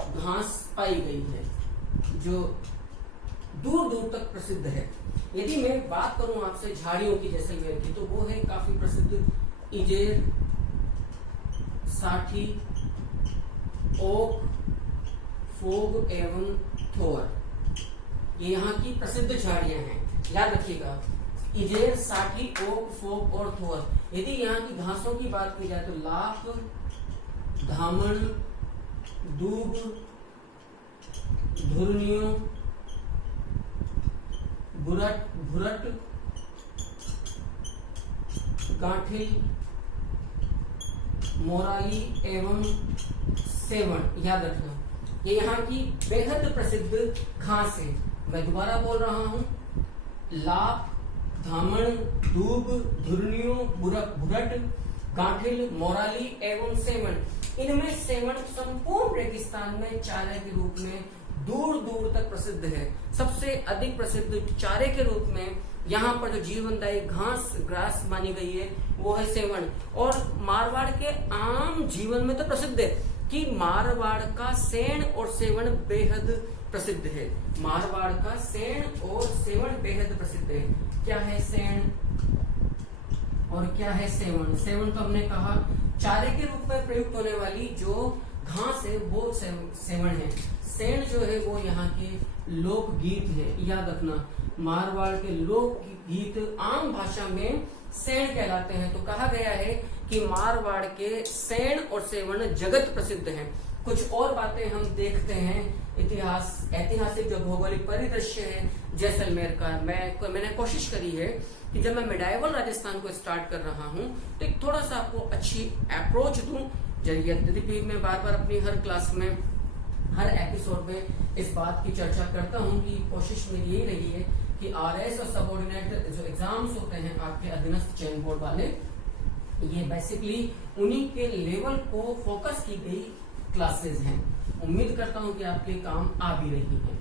घास पाई गई है, जो दूर दूर तक प्रसिद्ध है। यदि मैं बात करूं आपसे झाड़ियों की जैसलमेर की, तो वो है काफी प्रसिद्ध इजेर, साठी, ओक, फोग एवं थोर। ये यहाँ की प्रसिद्ध झाड़ियां हैं, याद रखिएगा। इजेर, साठी, ओक, फोग और थोर। यदि यहाँ की घासों की बात की जाए तो लाख, धामण, दूब, धुरनियों, भुरट, गांठिल, मोराली एवं सेवण, याद रखना। ये यहाँ की बेहद प्रसिद्ध घास है। मैं दोबारा बोल रहा हूं, लाख, धामण, दूब, धुरनियों, भुरट, गांठिल, मोराली एवं सेवन। इनमें सेवन संपूर्ण रेगिस्तान में चारे के रूप में दूर दूर तक प्रसिद्ध है। सबसे अधिक प्रसिद्ध चारे के रूप में यहाँ पर जो जीवनदायी घास ग्रास मानी गई है वो है सेवण। और मारवाड़ के आम जीवन में तो प्रसिद्ध है कि मारवाड़ का सेण और सेवण बेहद प्रसिद्ध है। मारवाड़ का सेण और सेवण बेहद प्रसिद्ध है। क्या है सेण और क्या है सेवण? सेवण तो हमने कहा चारे के रूप में प्रयुक्त होने वाली जो घास है वो सेवण है। सेण जो है वो यहाँ के लोकगीत है। याद रखना, मारवाड़ के लोकगीत आम भाषा में सेण कहलाते हैं। तो कहा गया है कि मारवाड़ के सेण और सेवण जगत प्रसिद्ध हैं। कुछ और बातें हम देखते हैं। ऐतिहासिक जो भौगोलिक परिदृश्य है जैसलमेर का, मैंने कोशिश करी है कि जब मैं मिडाइवल राजस्थान को स्टार्ट कर रहा हूं तो एक थोड़ा सा आपको अच्छी अप्रोच दूं। यद्यपि मैं बार बार अपनी हर क्लास में, हर एपिसोड में इस बात की चर्चा करता हूं कि कोशिश मेरी यही रही है कि आरएस और सबऑर्डिनेट जो एग्जाम्स होते हैं आपके अधीनस्थ चयन बोर्ड वाले, ये बेसिकली उन्हीं के लेवल को फोकस की गई क्लासेस हैं। उम्मीद करता हूं कि आपके काम आ भी रही है।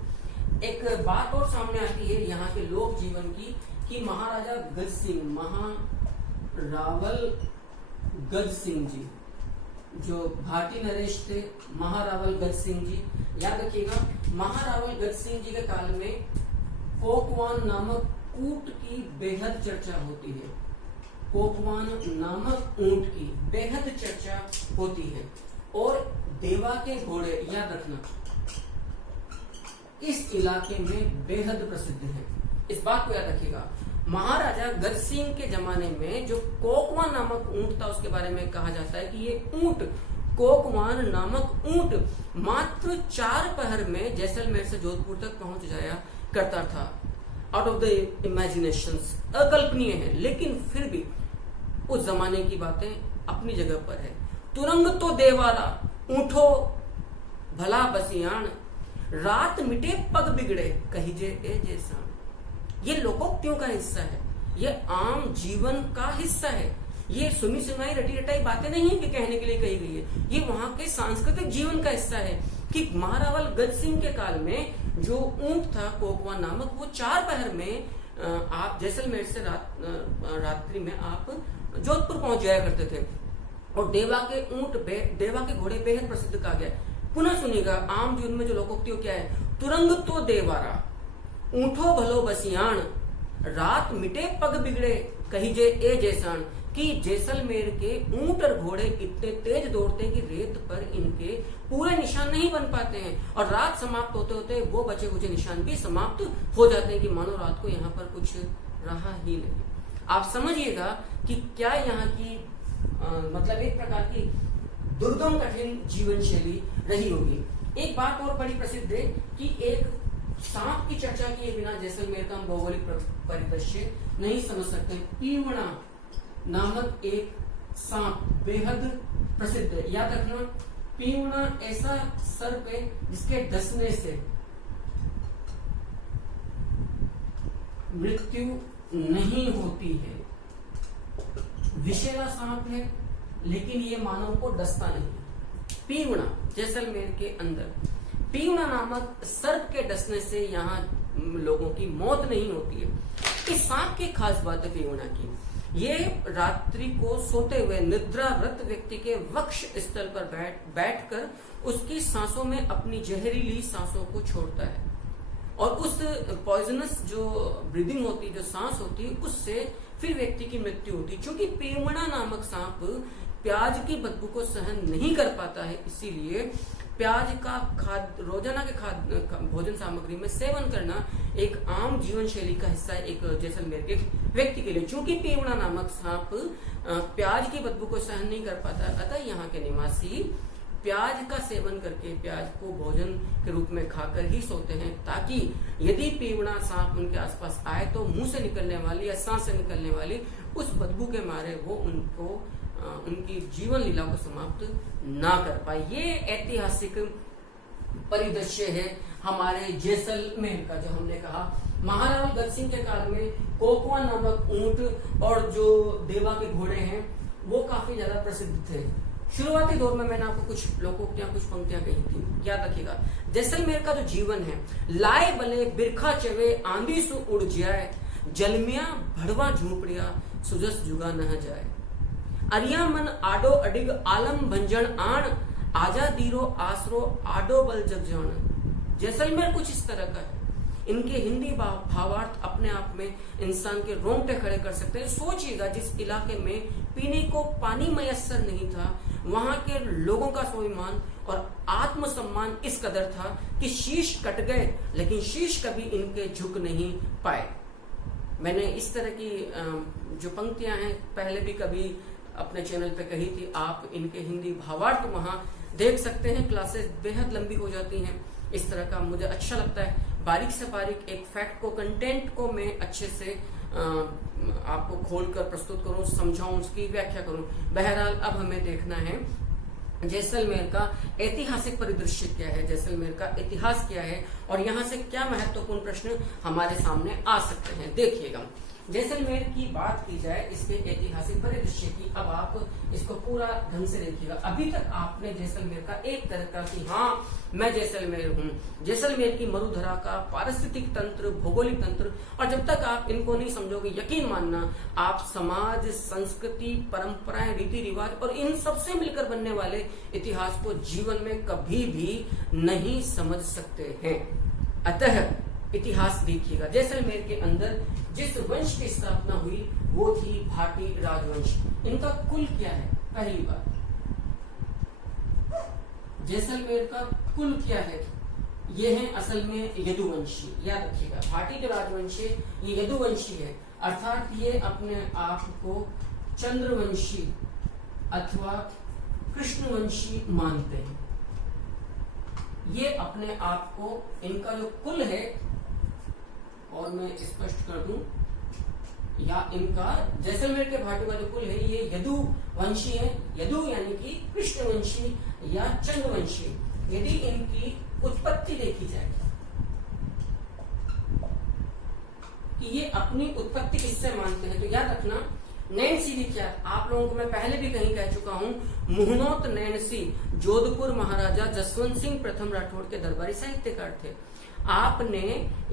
एक बात और सामने आती है यहाँ के लोक जीवन की कि महाराजा गज सिंह, महारावल गज सिंह जी जो भारतीय नरेश थे, महारावल गज सिंह जी, याद रखिएगा, महारावल गज सिंह जी के काल में कोकवान नामक ऊंट की बेहद चर्चा होती है। कोकवान नामक ऊंट की बेहद चर्चा होती है। और देवा के घोड़े, याद रखना, इस इलाके में बेहद प्रसिद्ध है। इस बात को याद रखिएगा। महाराजा गज सिंह के जमाने में जो कोकवान नामक ऊंट था उसके बारे में कहा जाता है कि ये ऊंट, कोकवान नामक ऊंट मात्र 4 पहर में जैसलमेर से जोधपुर तक पहुंच जाया करता था। आउट ऑफ द इमेजिनेशंस, अकल्पनीय है, लेकिन फिर भी उस जमाने की बातें अपनी जगह पर है। तुरंग तो देवारा ऊंठो भला बसियान, रात मिटे पग बिगड़े कहिजे ए जैसा। ये लोकोक्तियों का हिस्सा है, ये आम जीवन का हिस्सा है। ये सुनी सुनाई रटी रटाई बातें नहीं है कि कहने के लिए कही गई है। ये वहां के सांस्कृतिक जीवन का हिस्सा है कि महारावल गज सिंह के काल में जो ऊंट था कोकवान नामक, वो 4 पहर में आप जैसलमेर से रात्रि में आप जोधपुर पहुंच जाया करते थे। और देवा के ऊंट, देवा के घोड़े बेहद प्रसिद्ध कहा गया। पुनः सुनिएगा, आम जीवन में जो लोकोक्तियों क्या है, तुरंग तो देवारा ऊंठो भलो बसियान, रात मिटे पग बिगड़े कहिजे ए जैसान। कि जैसलमेर के ऊंट और घोड़े इतने तेज दौड़ते हैं कि रेत पर इनके पूरे निशान नहीं बन पाते हैं, और रात समाप्त होते होते वो बचे कुछ निशान भी समाप्त हो जाते हैं कि मानो रात को यहाँ पर कुछ रहा ही नहीं। आप समझिएगा कि क्या यहाँ की मतलब एक प्रकार की दुर्गम कठिन जीवन शैली रही होगी। एक बात और बड़ी प्रसिद्ध है कि एक सांप की चर्चा किए बिना जैसलमेर का भौगोलिक परिदृश्य नहीं समझ सकते। पीवणा नामक एक सांप बेहद प्रसिद्ध है। याद रखना, पीवणा ऐसा सर्प है जिसके डसने से मृत्यु नहीं होती है। विषैला सांप है लेकिन ये मानव को डसता नहीं। पीवणा जैसलमेर के अंदर पीवणा नामक सर्प के डसने से यहाँ लोगों की मौत नहीं होती है। इस सांप की खास बात है पीवणा की, ये रात्रि को सोते हुए निद्रारत व्यक्ति के वक्ष स्थल पर बैठकर उसकी सांसों में अपनी जहरीली सांसों को छोड़ता है, और उस पॉइजनस जो ब्रीदिंग होती है, जो सांस होती है, उससे फिर व्यक्ति की मृत्यु होती है। क्योंकि पीवणा नामक सांप प्याज की बदबू को सहन नहीं कर पाता है, इसीलिए प्याज का रोजाना के भोजन सामग्री में सेवन करना एक आम जीवन शैली का हिस्सा है एक जैसलमेर के व्यक्ति के लिए। चूंकि पीवणा नामक सांप प्याज की बदबू को सहन नहीं कर पाता, अतः यहाँ के निवासी प्याज का सेवन करके प्याज को भोजन के रूप में खाकर ही सोते हैं, ताकि यदि पीवणा सांप उनके आसपास आए तो मुंह से निकलने वाली या सांस से निकलने वाली उस बदबू के मारे वो उनको उनकी जीवन लीला को समाप्त ना कर पाए। ये ऐतिहासिक परिदृश्य है हमारे जैसलमेर का। जो हमने कहा महाराणा गज सिंह के काल में कोकवान नामक ऊंट और जो देवा के घोड़े हैं वो काफी ज्यादा प्रसिद्ध थे। शुरुआती दौर में मैंने आपको कुछ लोकोक्तियां, कुछ पंक्तियां कही थी, याद रखिएगा। जैसलमेर का जो जीवन है, लाए बले बिरखा चवे आंधी सु उड़ जाए, जलमिया भड़वा झूपड़िया सुजस जुगा न जाए। अरिया मन आडो अडिग आलम भंजन आण, आजा दीरो आसरो आडो बल जग जान। जैसलमेर कुछ इस तरह का है। इनके हिंदी भावार्थ अपने आप में इंसान के रोंगटे खड़े कर सकते हैं। सोचिएगा, जिस इलाके में पीने को पानी मयस्सर नहीं था, वहां के लोगों का स्वाभिमान और आत्मसम्मान इस कदर था कि शीश कट गए लेकिन शीश कभी इनके झुक नहीं पाए। मैंने इस तरह की जो पंक्तियां हैं पहले भी कभी अपने चैनल पे कही थी। आप इनके हिंदी भावार्थ वहां देख सकते हैं। क्लासेस बेहद लंबी हो जाती हैं। इस तरह का मुझे अच्छा लगता है, बारीक से बारीक एक फैक्ट को, कंटेंट को मैं अच्छे से आपको खोलकर प्रस्तुत करूं, समझाऊं, उसकी व्याख्या करूं। बहरहाल अब हमें देखना है जैसलमेर का ऐतिहासिक परिदृश्य क्या है, जैसलमेर का इतिहास क्या है और यहाँ से क्या महत्वपूर्ण प्रश्न हमारे सामने आ सकते हैं। देखिएगा, जैसलमेर की बात की जाए, इसके ऐतिहासिक परिदृश्य की, अब आप इसको पूरा ढंग से देखिएगा। अभी तक आपने जैसलमेर का एक तरह का कि हाँ मैं जैसलमेर हूँ, जैसलमेर की मरुधरा का पारिस्थितिक तंत्र, भौगोलिक तंत्र, और जब तक आप इनको नहीं समझोगे, यकीन मानना आप समाज, संस्कृति, परंपराएं, रीति रिवाज और इन सबसे मिलकर बनने वाले इतिहास को जीवन में कभी भी नहीं समझ सकते हैं। अतः इतिहास देखिएगा, जैसलमेर के अंदर जिस वंश की स्थापना हुई वो थी भाटी राजवंश। इनका कुल क्या है? पहली बात, जैसलमेर का कुल क्या है? ये है असल में यदुवंशी। याद रखिएगा, भाटी जो राजवंश है ये यदुवंशी है, अर्थात ये अपने आप को चंद्रवंशी अथवा कृष्णवंशी मानते हैं। ये अपने आप को, इनका जो कुल है, और मैं स्पष्ट कर दूं, या इनका जैसलमेर के भाटों का जो कुल है ये यदुवंशी है। यदु यानी कि कृष्णवंशी या चंद्रवंशी। यदि इनकी उत्पत्ति देखी जाए कि ये अपनी उत्पत्ति किससे मानते हैं, तो याद रखना नैनसी विख्यात, आप लोगों को मैं पहले भी कहीं कह चुका हूं, मुहनोत नैनसी जोधपुर महाराजा जसवंत सिंह प्रथम राठौड़ के दरबारी साहित्यकार थे। आपने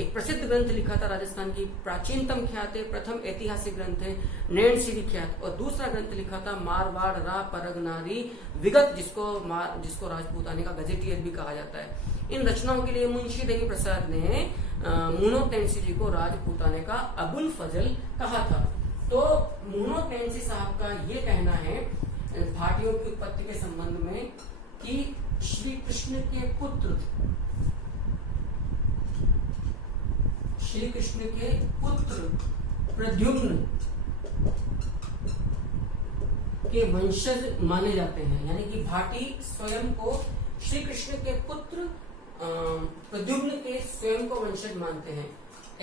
एक प्रसिद्ध ग्रंथ लिखा था, राजस्थान की प्राचीनतम ख्यात है, प्रथम ऐतिहासिक ग्रंथ है नैनसी विख्यात, और दूसरा ग्रंथ लिखा था मारवाड़ रा परगनारी विगत, जिसको राजपूताने का गजेटियर भी कहा जाता है। इन रचनाओं के लिए मुंशी देवी प्रसाद ने मुहनोत नैनसी जी को राजपूताने का अबुल फजल कहा था। तो मुहनोत नैनसी साहब का ये कहना है भाटियों की उत्पत्ति के संबंध में कि श्री कृष्ण के पुत्र, श्री कृष्ण के पुत्र प्रद्युम्न के वंशज माने जाते हैं। यानी कि भाटी स्वयं को श्री कृष्ण के पुत्र प्रद्युम्न के स्वयं को वंशज मानते हैं।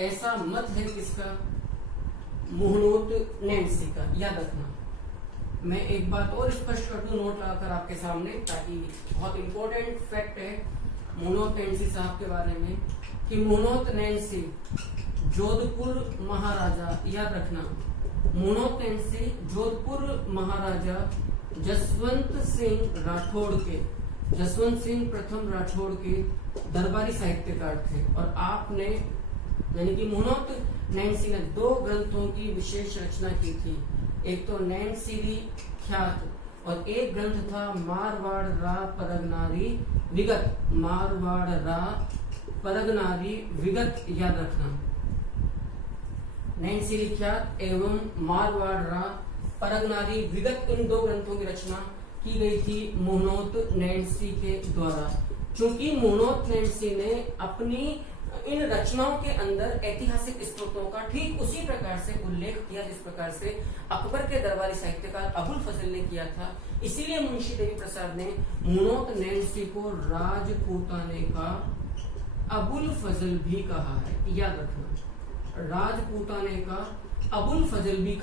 ऐसा मत है किसका? मुहनोत नैनसी का। याद रखना, मैं एक बात और स्पष्ट कर दूं नोट लगाकर आपके सामने, ताकि बहुत इंपॉर्टेंट फैक्ट है मुहनोत नैनसी साहब के बारे में कि मुहनोत नैनसी जोधपुर महाराजा, याद रखना, मुहनोत नैनसी जोधपुर महाराजा जसवंत सिंह राठौड़ के, जसवंत सिंह प्रथम राठौड़ के दरबारी साहित्यकार थे। और आपने यानी कि मुहनोत नैनसी ने 2 ग्रंथों की विशेष रचना की थी। एक तो नैनसी ख्यात और एक ग्रंथ था मारवाड़ रा परगनारी विगत, मारवाड़ रा परगनारी विगत। याद रखना, नैनसी ख्यात एवं मारवाड़ रा परगनारी विगत, इन 2 ग्रंथों की रचना की गई थी मुहनोत नैनसी के द्वारा। क्योंकि मुहनोत नैनसी ने अपनी इन रचनाओं के अंदर ऐतिहासिक स्रोतों का ठीक उसी प्रकार से उल्लेख किया जिस प्रकार से अकबर के दरबारी साहित्यकार अबुल फजल ने किया था। इसीलिए मुंशी देवी प्रसाद ने मुहनोत नैनसी को राजपूताने का अबुल फजल भी कहा है। याद रखना, राजपूताने का अबुल फजल भी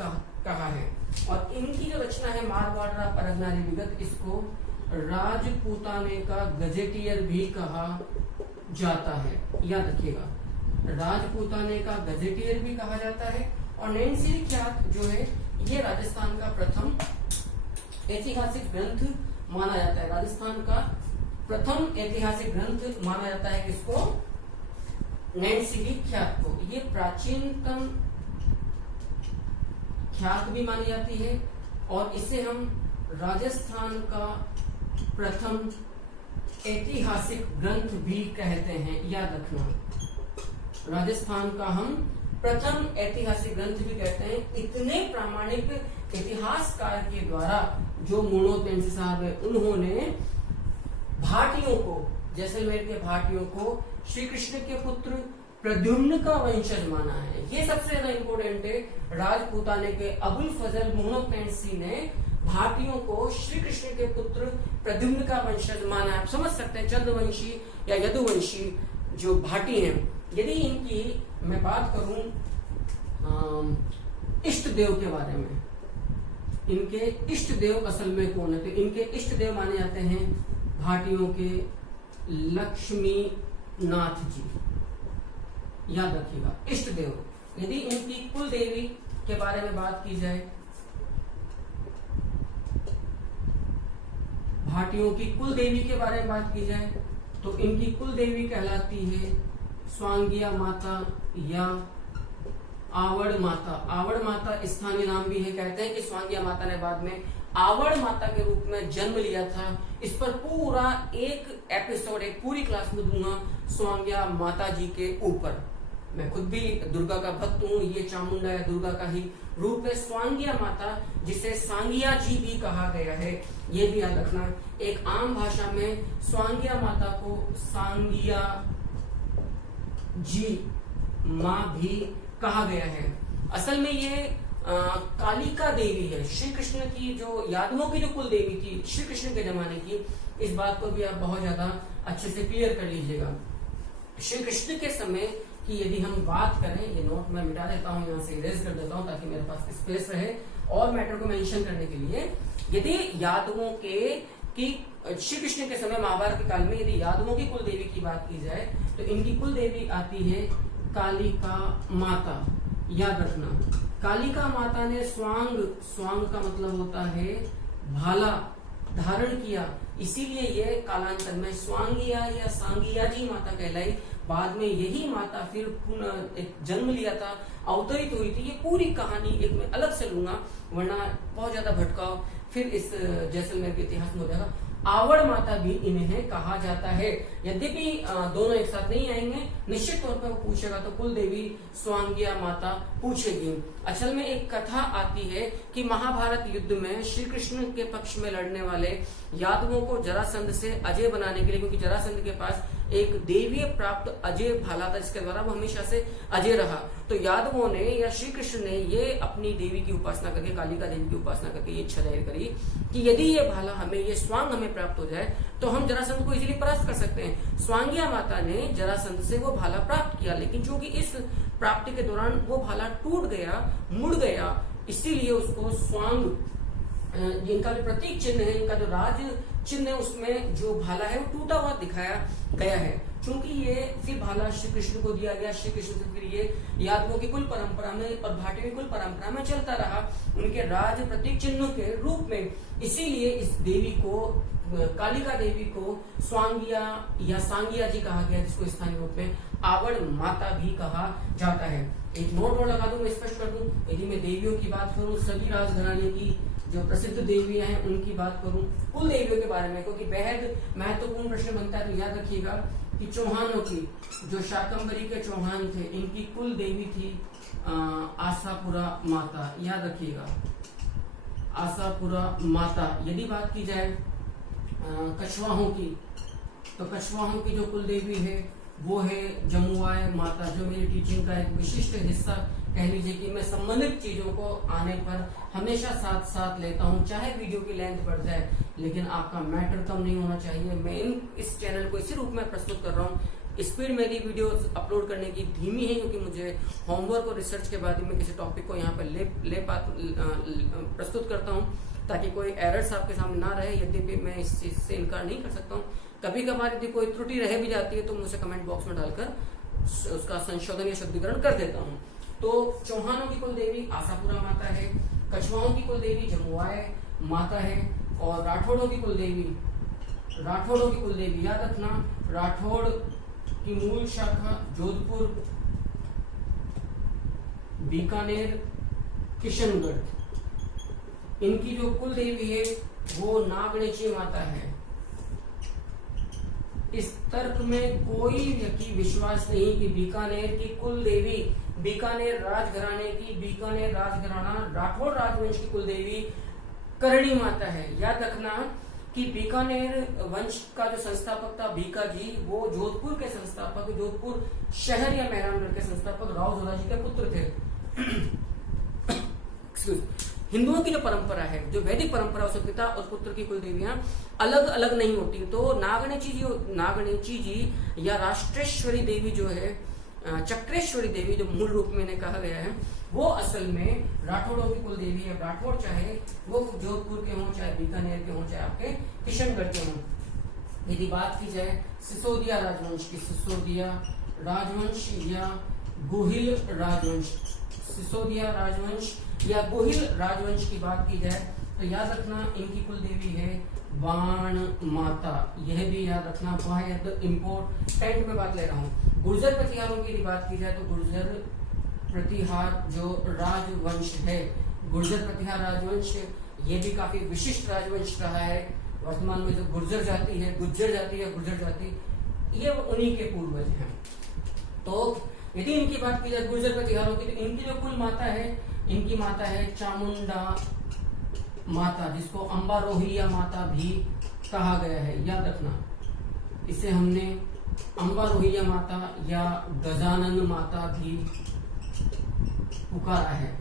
कहा है। और इनकी जो रचना है मारवाड़ रा परगनारी विगत, इसको राजपूताने का गजेटियर भी कहा जाता है। याद रखिएगा, राजपूताने का गजेटियर भी कहा जाता है। और नैनसी ख्यात जो है ये राजस्थान का प्रथम ऐतिहासिक ग्रंथ माना जाता है। राजस्थान का प्रथम ऐतिहासिक ग्रंथ माना जाता है किसको? नैनसी ख्यात को। ये प्राचीनतम ख्यात भी मानी जाती है और इसे हम राजस्थान का प्रथम ऐतिहासिक ग्रंथ भी कहते हैं, याद रखना। राजस्थान का हम प्रथम ऐतिहासिक ग्रंथ भी कहते हैं। इतने प्रामाणिक इतिहासकार के द्वारा जो मोनोतेंसी साहब है, उन्होंने भाटियों को, जैसलमेर के भाटियों को श्री कृष्ण के पुत्र प्रद्युम्न का वंशज माना है। ये सबसे ज्यादा इंपॉर्टेंट है। राजपूताने के अबुल फजल मोनोतेंसी ने भाटियों को श्री कृष्ण के पुत्र प्रद्युम्न का वंशज माना है। आप समझ सकते हैं चंद्रवंशी या यदुवंशी जो भाटी हैं, यदि इनकी मैं बात करूं इष्ट देव के बारे में, इनके इष्ट देव असल में कौन है, तो इनके इष्ट देव माने जाते हैं भाटियों के लक्ष्मी नाथ जी, याद रखिएगा, इष्ट देव। यदि इनकी कुल देवी के बारे में बात की जाए, भाटियों की कुल देवी के बारे में बात की जाए, तो इनकी कुल देवी कहलाती है स्वांगिया माता या आवड़ माता। आवड़ माता स्थानीय नाम भी है। कहते हैं कि स्वांगिया माता ने बाद में आवड़ माता के रूप में जन्म लिया था। इस पर पूरा एक एपिसोड, एक पूरी क्लास में दूंगा स्वांगिया माता जी के ऊपर। मैं खुद भी दुर्गा का भक्त हूँ। ये चामुंडा या दुर्गा का ही रूप है स्वांगिया माता, जिसे सांगिया जी भी कहा गया है, ये भी याद रखना। एक आम भाषा में स्वांगिया माता को सांगिया जी माँ भी कहा गया है। असल में ये कालिका देवी है, श्री कृष्ण की जो यादवों की जो कुल देवी थी श्री कृष्ण के जमाने की। इस बात को भी आप बहुत ज्यादा अच्छे से क्लियर कर लीजिएगा। श्री कृष्ण के समय की यदि हम बात करें, ये नोट मैं मिटा देता हूँ, यहाँ से इरेज कर देता हूँ ताकि मेरे पास स्पेस रहे और मैटर को मेंशन करने के लिए। यदि यादवों के की श्री कृष्ण के समय महाभारत के काल में यदि यादवों की कुल देवी की बात की जाए, तो इनकी कुल देवी आती है कालिका माता, याद रखना। कालिका माता ने स्वांग, स्वांग का मतलब होता है भाला, धारण किया, इसीलिए ये कालांतर में स्वांगिया या सांगिया जी माता कहलाई। बाद में यही माता फिर पुनः एक जन्म लिया था, अवतरित हुई थी। ये पूरी कहानी एक मैं अलग से लूंगा, वरना बहुत ज्यादा भटकाव फिर इस जैसलमेर के इतिहास में हो जाएगा। आवड़ माता भी इन्हें कहा जाता है। यद्यपि दोनों एक साथ नहीं आएंगे, निश्चित तौर पर वो पूछेगा तो कुल देवी स्वांगिया माता पूछेगी। असल में एक कथा आती है कि महाभारत युद्ध में श्री कृष्ण के पक्ष में लड़ने वाले यादवों को जरासंध से अजय बनाने के लिए, क्योंकि जरासंध के पास एक देवीय प्राप्त अजय भाला था जिसके द्वारा वो हमेशा से अजय रहा, तो यादवों ने या श्री कृष्ण ने ये अपनी देवी की उपासना करके, कालिका देवी की उपासना करके ये इच्छा जाहिर करी कि यदि ये भाला हमें, ये स्वांग हमें प्राप्त हो जाए तो हम जरासंध को इजीली परास्त कर सकते हैं। स्वांगिया माता ने जरासंध से वो भाला प्राप्त किया, लेकिन चूंकि इस प्राप्ति के दौरान वो भाला टूट गया, मुड़ गया, इसीलिए उसको स्वांग, इनका जो प्रतीक चिन्ह है, इनका जो राज चिन्ह है, उसमें जो भाला है वो टूटा हुआ दिखाया गया है। चूंकि ये फिर भाला श्री कृष्ण को दिया गया, श्री कृष्ण से फिर ये यादवों की कुल परंपरा में और भाटियों की कुल परंपरा में चलता रहा, उनके राज प्रतीक चिन्हों के रूप में। इसीलिए इस देवी को, कालिका देवी को स्वांगिया या सांगिया जी कहा गया, जिसको स्थानीय रूप में आवड़ माता भी कहा जाता है। एक नोट और लगा दूं, मैं स्पष्ट कर दूं, यदि मैं देवियों की बात करूं, सभी राजघराने की जो प्रसिद्ध देवियां हैं उनकी बात करूं, कुल देवियों के बारे में, क्योंकि बेहद महत्वपूर्ण प्रश्न बनता है, तो याद रखिएगा कि चौहानों की, जो शाकंभरी के चौहान थे, इनकी कुल देवी थी आशापुरा माता, याद रखिएगा, आशापुरा माता। यदि बात की जाए कछवाहों की, तो कछवाहों की जो कुल देवी है वो है जमुआय माता, जो मेरी टीचिंग का एक विशिष्ट हिस्सा कह लीजिए कि मैं संबंधित चीजों को आने पर हमेशा साथ साथ लेता हूं, चाहे वीडियो की लेंथ बढ़ जाए, लेकिन आपका मैटर कम नहीं होना चाहिए। मैं इस चैनल को इसी रूप में प्रस्तुत कर रहा हूँ। स्पीड मेरी वीडियो अपलोड करने की धीमी है, क्योंकि मुझे होमवर्क और रिसर्च के बाद मैं किसी टॉपिक को यहाँ पर प्रस्तुत करता हूँ, ताकि कोई एरर्स आपके सामने ना रहे। यद्यपि मैं इस चीज से इनकार नहीं कर सकता हूँ, कभी कभार यदि कोई त्रुटि रह भी जाती है तो मुझे कमेंट बॉक्स में डालकर उसका संशोधन या शुद्धिकरण कर देता हूँ। तो चौहानों की कुल देवी आशापुरा माता है, कछुआओं की कुल देवी जमुआय माता है, और राठौड़ों की कुल देवी, राठौड़ों की कुल देवी याद रखना, राठौड़ की मूल शाखा जोधपुर, बीकानेर, किशनगढ़। इनकी जो कुल देवी है वो नागणेची माता है। इस तर्क में कोई व्यक्ति विश्वास नहीं कि बीकानेर की कुल देवी, बीकानेर राजघराने की, बीकानेर राजघराना राठौर राजवंश की कुल देवी करणी माता है। याद रखना कि बीकानेर वंश का जो संस्थापक था बीका जी, वो जोधपुर के संस्थापक, जोधपुर शहर या मेहरानगढ़ के संस्थापक राव जोधा जी के पुत्र थे। हिंदुओं की जो परंपरा है, जो वैदिक परंपरा, उसमें पिता और पुत्र की कुल देवियां अलग अलग नहीं होती। तो नागणेची जी या राष्ट्रेश्वरी देवी जो है, चक्रेश्वरी देवी जो मूल रूप में कहा गया है, वो असल में राठौड़ों की कुल देवी है। राठौड़ चाहे वो जोधपुर के हों, चाहे बीकानेर के हों, चाहे आपके किशनगढ़ के हों। यदि बात की जाए सिसोदिया राजवंश की, सिसोदिया राजवंश या गोहिल राजवंश, सिसोदिया राजवंश या गोहिल राजवंश की बात की जाए तो याद रखना इनकी कुल देवी है बाण माता। यह भी याद रखना, इम्पोर्टेंट में बात ले रहा हूँ। गुर्जर प्रतिहारों की बात की जाए तो गुर्जर प्रतिहार जो राजवंश है, गुर्जर प्रतिहार राजवंश, ये भी काफी विशिष्ट राजवंश रहा है। वर्तमान में जो गुर्जर जाति है, गुर्जर जाति है, गुर्जर जाति, ये उन्हीं के पूर्वज हैं। तो यदि इनकी बात की जाए गुर्जर प्रतिहारों की, तो इनकी जो कुल माता है, इनकी माता है चामुंडा माता, जिसको अंबारोहिया माता भी कहा गया है। याद रखना, इसे हमने अंबारोहिया माता या गजानन माता भी पुकारा है।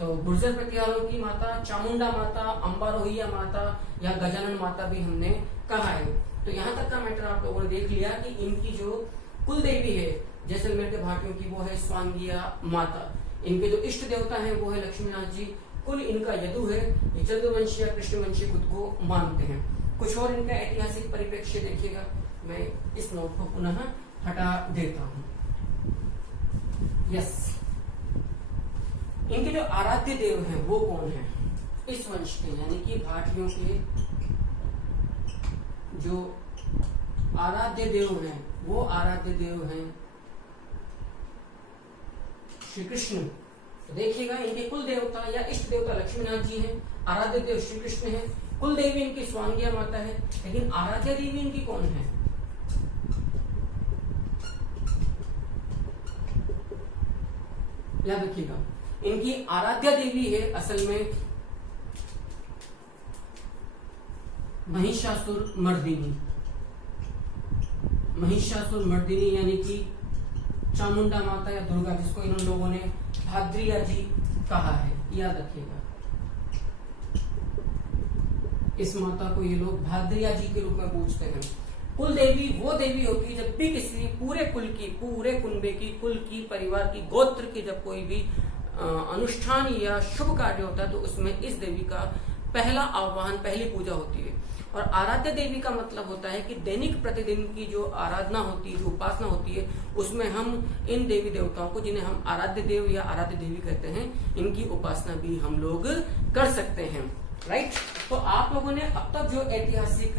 तो गुर्जर प्रतिहारों की माता चामुंडा माता, अंबारोहिया माता या गजानन माता भी हमने कहा है। तो यहाँ तक का मैटर आप लोगों ने देख लिया कि इनकी जो कुल देवी है जैसलमेर के भाटियों की, वो है स्वांगिया माता। इनके जो इष्ट देवता हैं वो है लक्ष्मीनाथ जी। कुल इनका यदु है। ये चंद्रवंशी या कृष्णवंशी खुद को मानते हैं। कुछ और इनका ऐतिहासिक परिप्रेक्ष्य देखिएगा, मैं इस नोट को पुनः हटा देता हूं। यस, इनके जो आराध्य देव हैं वो कौन है इस वंश के, यानी कि भाटियों के जो आराध्य देव हैं वो आराध्य देव हैं श्री कृष्ण। तो देखिएगा, इनके कुल देवता या इष्ट देवता लक्ष्मीनाथ जी हैं, आराध्य देव श्री कृष्ण है, कुल देवी इनकी स्वांगिया माता है। लेकिन आराध्य देवी इनकी कौन है? याद रखिएगा, इनकी आराध्या देवी है असल में महिषासुर मर्दिनी। महिषासुर मर्दिनी यानी कि चामुंडा माता या दुर्गा, जिसको इन लोगों ने भाद्रिया जी कहा है। याद रखिएगा, इस माता को ये लोग भाद्रिया जी के रूप में पूछते हैं। कुल देवी वो देवी होती है जब भी किसी पूरे कुल की, पूरे कुनबे की, कुल की, परिवार की, गोत्र की जब कोई भी अनुष्ठान या शुभ कार्य होता है तो उसमें इस देवी का पहला आह्वान, पहली पूजा होती है। और आराध्य देवी का मतलब होता है कि दैनिक प्रतिदिन की जो आराधना होती है, जो उपासना होती है, उसमें हम इन देवी देवताओं को, जिन्हें हम आराध्य देव या आराध्य देवी कहते हैं, इनकी उपासना भी हम लोग कर सकते हैं। राइट। तो आप लोगों ने अब तक जो ऐतिहासिक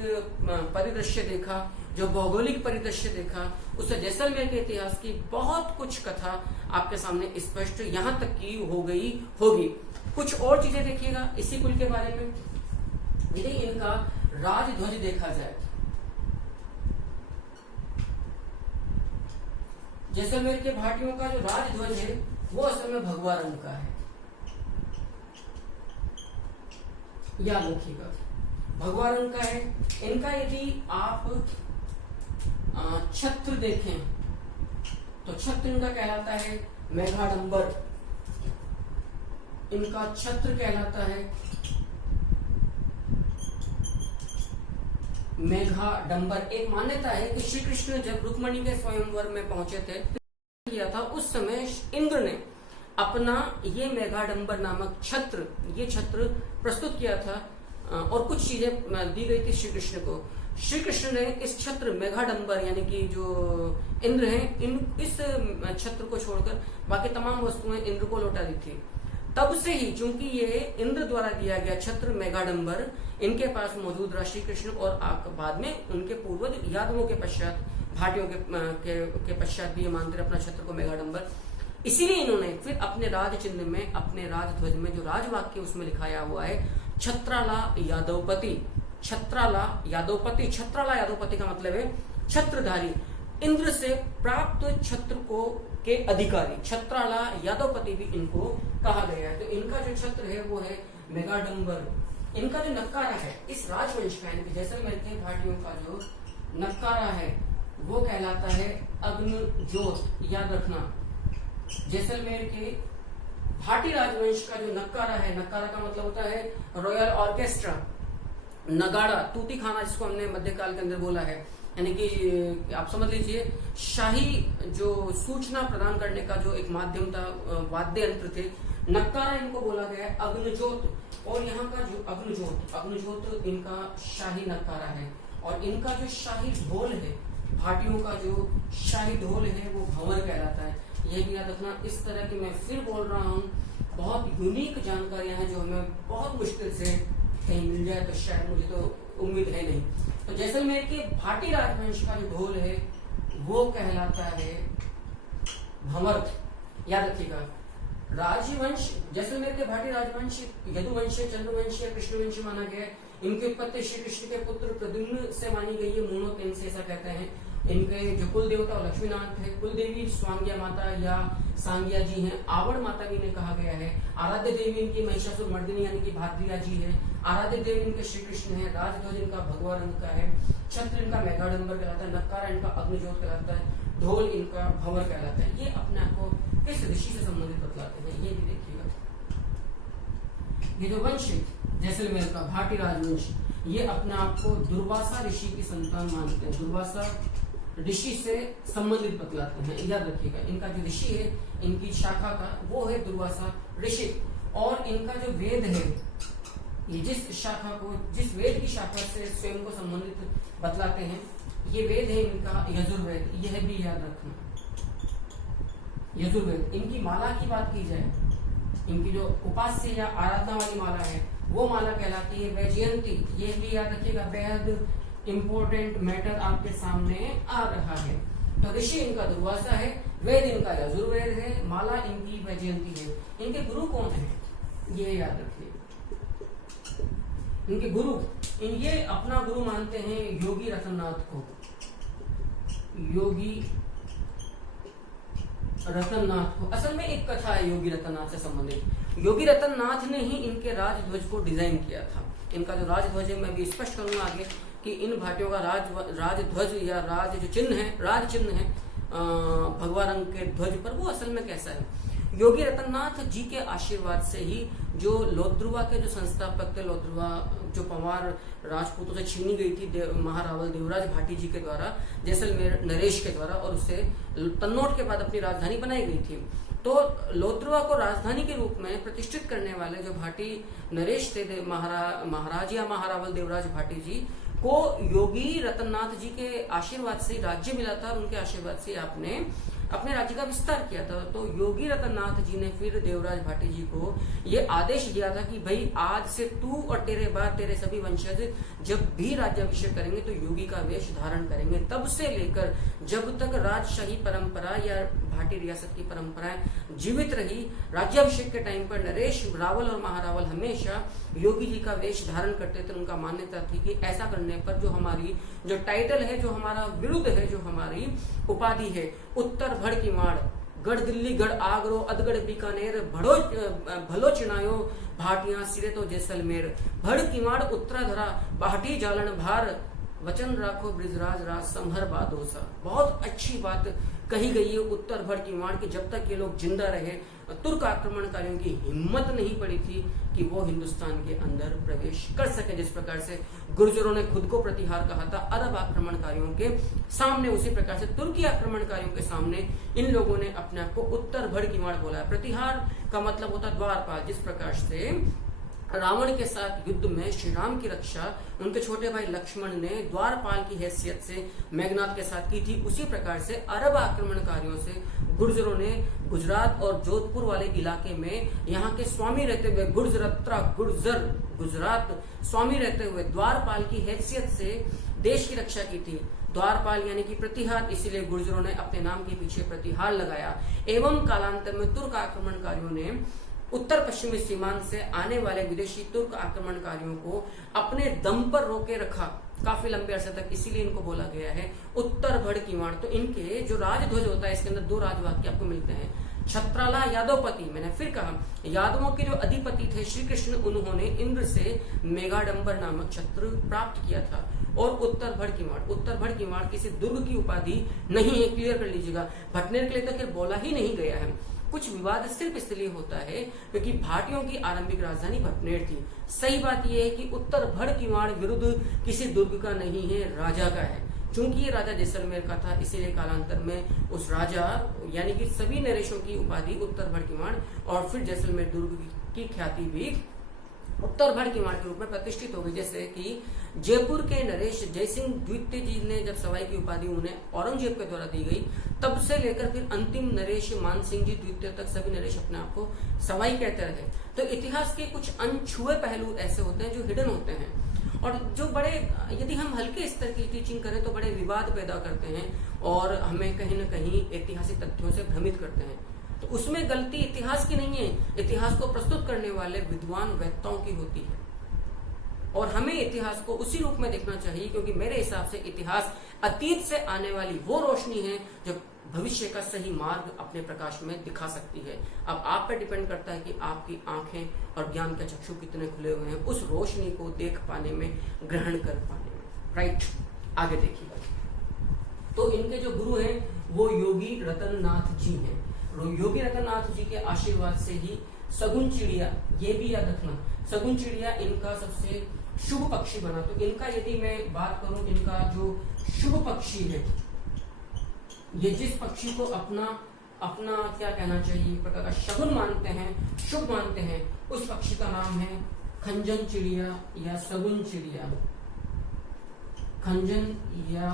परिदृश्य देखा, जो भौगोलिक परिदृश्य देखा, उससे जैसलमेर के इतिहास की बहुत कुछ कथा आपके सामने स्पष्ट यहाँ तक की हो गई होगी। कुछ और चीजें देखिएगा इसी कुल के बारे में। यदि इनका राजध्वज देखा जाए, जैसलमेर के भाटियों का जो राजध्वज है वो असल में भगवा रंग का है। याद रखिएगा, भगवा रंग का है इनका। यदि आप छत्र देखें तो छत्र इनका कहलाता है मेघाडंबर। इनका छत्र कहलाता है मेघाडंबर। एक मान्यता है कि श्री कृष्ण जब रुक्मणी के स्वयंवर में पहुंचे थे किया था, उस समय इंद्र ने अपना ये मेघाडंबर नामक छत्र, ये छत्र प्रस्तुत किया था और कुछ चीजें दी गई थी श्री कृष्ण को। श्री कृष्ण ने इस छत्र मेघाडंबर यानी कि जो इंद्र हैं, इस छत्र को छोड़कर बाकी तमाम वस्तुएं इंद्र को लौटा दी थी। तब से ही चूंकि ये इंद्र द्वारा दिया गया छत्र मेघाडंबर इनके पास मौजूद रहा, श्री कृष्ण और बाद में उनके पूर्वज यादवों के पश्चात, भाटियों के पश्चात भी ये मानते अपना छत्र को मेघाडंबर। इसीलिए इन्होंने फिर अपने राज चिन्ह में, अपने राजध्वज में जो राजवाक्य उसमें लिखाया हुआ है, छत्राला यादवपति। छत्राला यादवपति, छत्राला यादवपति का मतलब है छत्रधारी, इंद्र से प्राप्त छत्र को के अधिकारी, छत्राला यादवपति भी इनको कहा गया है। तो इनका जो छत्र है वो है मेगाडंबर। इनका जो नक्कारा है इस राजवंश का, यानी जैसलमेर के भाटियों का जो नक्कारा है वो कहलाता है अग्नजोत। याद रखना, जैसलमेर के भाटी राजवंश का जो नक्कारा है, नक्कारा का मतलब होता है रॉयल ऑर्केस्ट्रा, नगाड़ा, तूती खाना जिसको हमने मध्यकाल के अंदर बोला है, यानी कि आप समझ लीजिए शाही जो सूचना प्रदान करने का जो एक माध्यम था, वाद्य यंत्र थे, नक्कारा इनको बोला गया है अग्नजोत। और यहाँ का जो अग्नजोत इनका शाही नक्कारा है। और इनका जो शाही ढोल है, भाटियों का जो शाही ढोल है वो भंवर कहलाता है। ये भी याद रखना। इस तरह की मैं फिर बोल रहा हूँ, बहुत यूनिक जानकारियां हैं जो हमें बहुत मुश्किल से कहीं मिल जाए, तो शायद, मुझे तो उम्मीद है नहीं। तो जैसलमेर के भाटी राजवंश का जो ढोल है वो कहलाता है भंवर। याद रखिएगा, राजवंश जैसलमेर के भाटी राजवंश यदुवंशीय, चंद्रवंशीय, कृष्णवंशीय माना गया है। इनकी उत्पत्ति श्री कृष्ण के पुत्र प्रद्युम्न से मानी गई है। मोनोतेन से ऐसा कहते हैं। इनके जो कुल देवता लक्ष्मीनाथ है, कुल देवी स्वांग्या माता या सांग्या जी हैं। आवड़ माता भी इन्हें कहा गया है। आराध्य देवी इनकी महिषासुर मर्दिनी यानी कि भाद्रिया जी है। आराध्य देवी इनके श्री कृष्ण है। राजध्वज इनका भगवा रंग का है। छत्र इनका मेगाडंबर कहलाता है। नक्कारा इनका अग्निजोत कहलाता है। ढोल इनका भंवर कहलाता है। ये अपने आप को किस ऋषि से संबंधित बतलाते हैं, ये भी देखिएगा। ये जो वंश जैसलमेर का भाटी राजवंश, ये अपने आप को दुर्वासा ऋषि की संतान मानते हैं। दुर्वासा ऋषि से संबंधित बतलाते हैं। याद रखिएगा, इनका जो ऋषि है, इनकी शाखा का, वो है दुर्वासा ऋषि। और इनका जो वेद है, ये जिस वेद की शाखा से स्वयं को संबंधित बतलाते हैं, ये वेद है इनका यजुर्वेद। यह भी याद रखना, यजुर्वेद। इनकी माला की बात की जाए, इनकी जो उपास्य या आराधना वाली माला है वो माला कहलाती है वैजयंती। ये भी याद रखिएगा, बेहद इंपॉर्टेंट मैटर आपके सामने आ रहा है। तो ऋषि इनका दुर्वासा है, वेद इनका यजुर्वेद है, माला इनकी वैजयंती है। इनके गुरु कौन है ये याद रखिए। इनके गुरु, ये अपना गुरु मानते हैं योगी रतननाथ को। योगी रतननाथ को। असल में एक कथा है योगी रतननाथ से संबंधित। योगी रतननाथ ने ही इनके राजध्वज को डिजाइन किया था। इनका जो राजध्वज है, मैं भी स्पष्ट करूंगा आगे कि इन भाटियों का राजध्वज या राज जो चिन्ह है, राज चिन्ह है भगवा रंग के ध्वज पर, वो असल में कैसा है। योगी रतननाथ जी के आशीर्वाद से ही जो लोद्रुवा के जो संस्थापक थे, लोद्रुवा जो पंवार राजपूतों से छीनी गई थी महारावल देवराज भाटी जी के द्वारा, जैसलमेर नरेश के द्वारा, और उससे तन्नौट के बाद अपनी राजधानी बनाई गई थी। तो लोद्रुवा को राजधानी के रूप में प्रतिष्ठित करने वाले जो भाटी नरेश थे, महाराज या महारावल देवराज भाटी जी को योगी रतननाथ जी के आशीर्वाद से राज्य मिला था, और उनके आशीर्वाद से आपने अपने राज्य का विस्तार किया था। तो योगी रतननाथ जी ने फिर देवराज भाटी जी को ये आदेश दिया था कि भाई आज से तू और तेरे बाद तेरे सभी वंशज जब भी राज्याभिषेक करेंगे तो योगी का वेश धारण करेंगे। तब से लेकर जब तक राजशाही परंपरा या भाटी रियासत की परंपराएं जीवित रही, राज्याभिषेक के टाइम पर नरेश, रावल और महारावल हमेशा योगी जी का वेश धारण करते थे। उनका मान्यता थी कि ऐसा करने पर जो हमारी जो टाइटल है, जो हमारा विरुद्ध है, जो हमारी उपाधि है, उत्तर भड़ की माड़, गढ़ दिल्ली, गढ़ आगरो, अदगढ़ बीकानेर, भलो चिनायो भाटियां सिरे तो जैसलमेर, भड़ की माड़ उत्तराधरा, भाटी जालन भार, वचन राखो ब्रिजराज राज संभर बादोसा। बहुत अच्छी बात कही गई है उत्तर भड़ की माड़ की। जब तक ये लोग जिंदा रहे, तुर्क आक्रमणकारियों की हिम्मत नहीं पड़ी थी कि वो हिंदुस्तान के अंदर प्रवेश कर सके। जिस प्रकार से गुर्जरों ने खुद को प्रतिहार कहा था अरब आक्रमणकारियों के सामने, उसी प्रकार से तुर्की आक्रमणकारियों के सामने इन लोगों ने अपने आप को उत्तर भड़ की माड़ बोला है। प्रतिहार का मतलब होता द्वारपाल। जिस प्रकार से रावण के साथ युद्ध में श्री राम की रक्षा उनके छोटे भाई लक्ष्मण ने द्वारपाल की हैसियत से मेघनाथ के साथ की थी, उसी प्रकार से अरब आक्रमणकारियों से गुर्जरों ने गुजरात और जोधपुर वाले इलाके में यहाँ के स्वामी रहते हुए गुजरात स्वामी रहते हुए द्वारपाल की हैसियत से देश की रक्षा की थी। द्वारपाल यानी कि प्रतिहार, इसीलिए गुर्जरों ने अपने नाम के पीछे प्रतिहार लगाया। एवं कालांतर में तुर्क आक्रमणकारियों ने उत्तर पश्चिमी सीमांत से आने वाले विदेशी तुर्क आक्रमणकारियों को अपने दम पर रोके रखा काफी लंबे अरसे तक, इसीलिए इनको बोला गया है उत्तर भड़ कीवाड़। तो इनके जो राजध्वज होता है, इसके अंदर दो राजवाक्य आपको मिलते हैं। छत्राला यादवपति, मैंने फिर कहा यादवों के जो अधिपति थे श्री कृष्ण, उन्होंने इंद्र से मेघाडंबर नामक छत्र प्राप्त किया था। और उत्तर भड़ कीवाड़ किसी दुर्ग की उपाधि नहीं है, क्लियर कर लीजिएगा। भटनेर के लिए तो खैर बोला ही नहीं गया है। कुछ विवाद सिर्फ इसलिए होता है क्योंकि भाटियों की आरंभिक राजधानी भटनेर थी। सही बात यह है कि उत्तर भड़ कीवाड़ विरुद्ध किसी दुर्ग का नहीं है, राजा का है। चूंकि ये राजा जैसलमेर का था, इसीलिए कालांतर में उस राजा यानी कि सभी नरेशों की उपाधि उत्तर भड़ कीवाड़ और फिर जैसलमेर दुर्ग की ख्याति भी उत्तर भड़ कीवाड़ के रूप में प्रतिष्ठित हो गई। जैसे कि जयपुर के नरेश जयसिंह द्वितीय जी ने जब सवाई की उपाधि उन्हें औरंगजेब के द्वारा दी गई, तब से लेकर फिर अंतिम नरेश मान सिंह जी द्वितीय तक सभी नरेश अपने आप को सवाई कहते रहे। तो इतिहास के कुछ अनछुए पहलू ऐसे होते हैं जो हिडन होते हैं और जो बड़े, यदि हम हल्के स्तर की टीचिंग करें तो बड़े विवाद पैदा करते हैं और हमें कहीं न कहीं ऐतिहासिक तथ्यों से भ्रमित करते हैं। तो उसमें गलती इतिहास की नहीं है, इतिहास को प्रस्तुत करने वाले विद्वान वक्ताओं की होती है और हमें इतिहास को उसी रूप में देखना चाहिए, क्योंकि मेरे हिसाब से इतिहास अतीत से आने वाली वो रोशनी है जो भविष्य का सही मार्ग अपने प्रकाश में दिखा सकती है। अब आप पर डिपेंड करता है कि आपकी आंखें और ज्ञान के चक्षु कितने खुले हुए हैं उस रोशनी को देख पाने में, ग्रहण कर पाने में। राइट, आगे देखिएगा। तो इनके जो गुरु हैं वो योगी रतननाथ जी हैं। योगी रतननाथ जी के आशीर्वाद से ही सगुन चिड़िया, ये भी याद रखना, सगुन चिड़िया इनका सबसे शुभ पक्षी बना। तो इनका यदि मैं बात करूं, इनका जो शुभ पक्षी है, ये जिस पक्षी को अपना क्या कहना चाहिए, एक प्रकार का शगुन मानते हैं, शुभ मानते हैं, उस पक्षी का नाम है खंजन चिड़िया या सगुन चिड़िया। खंजन या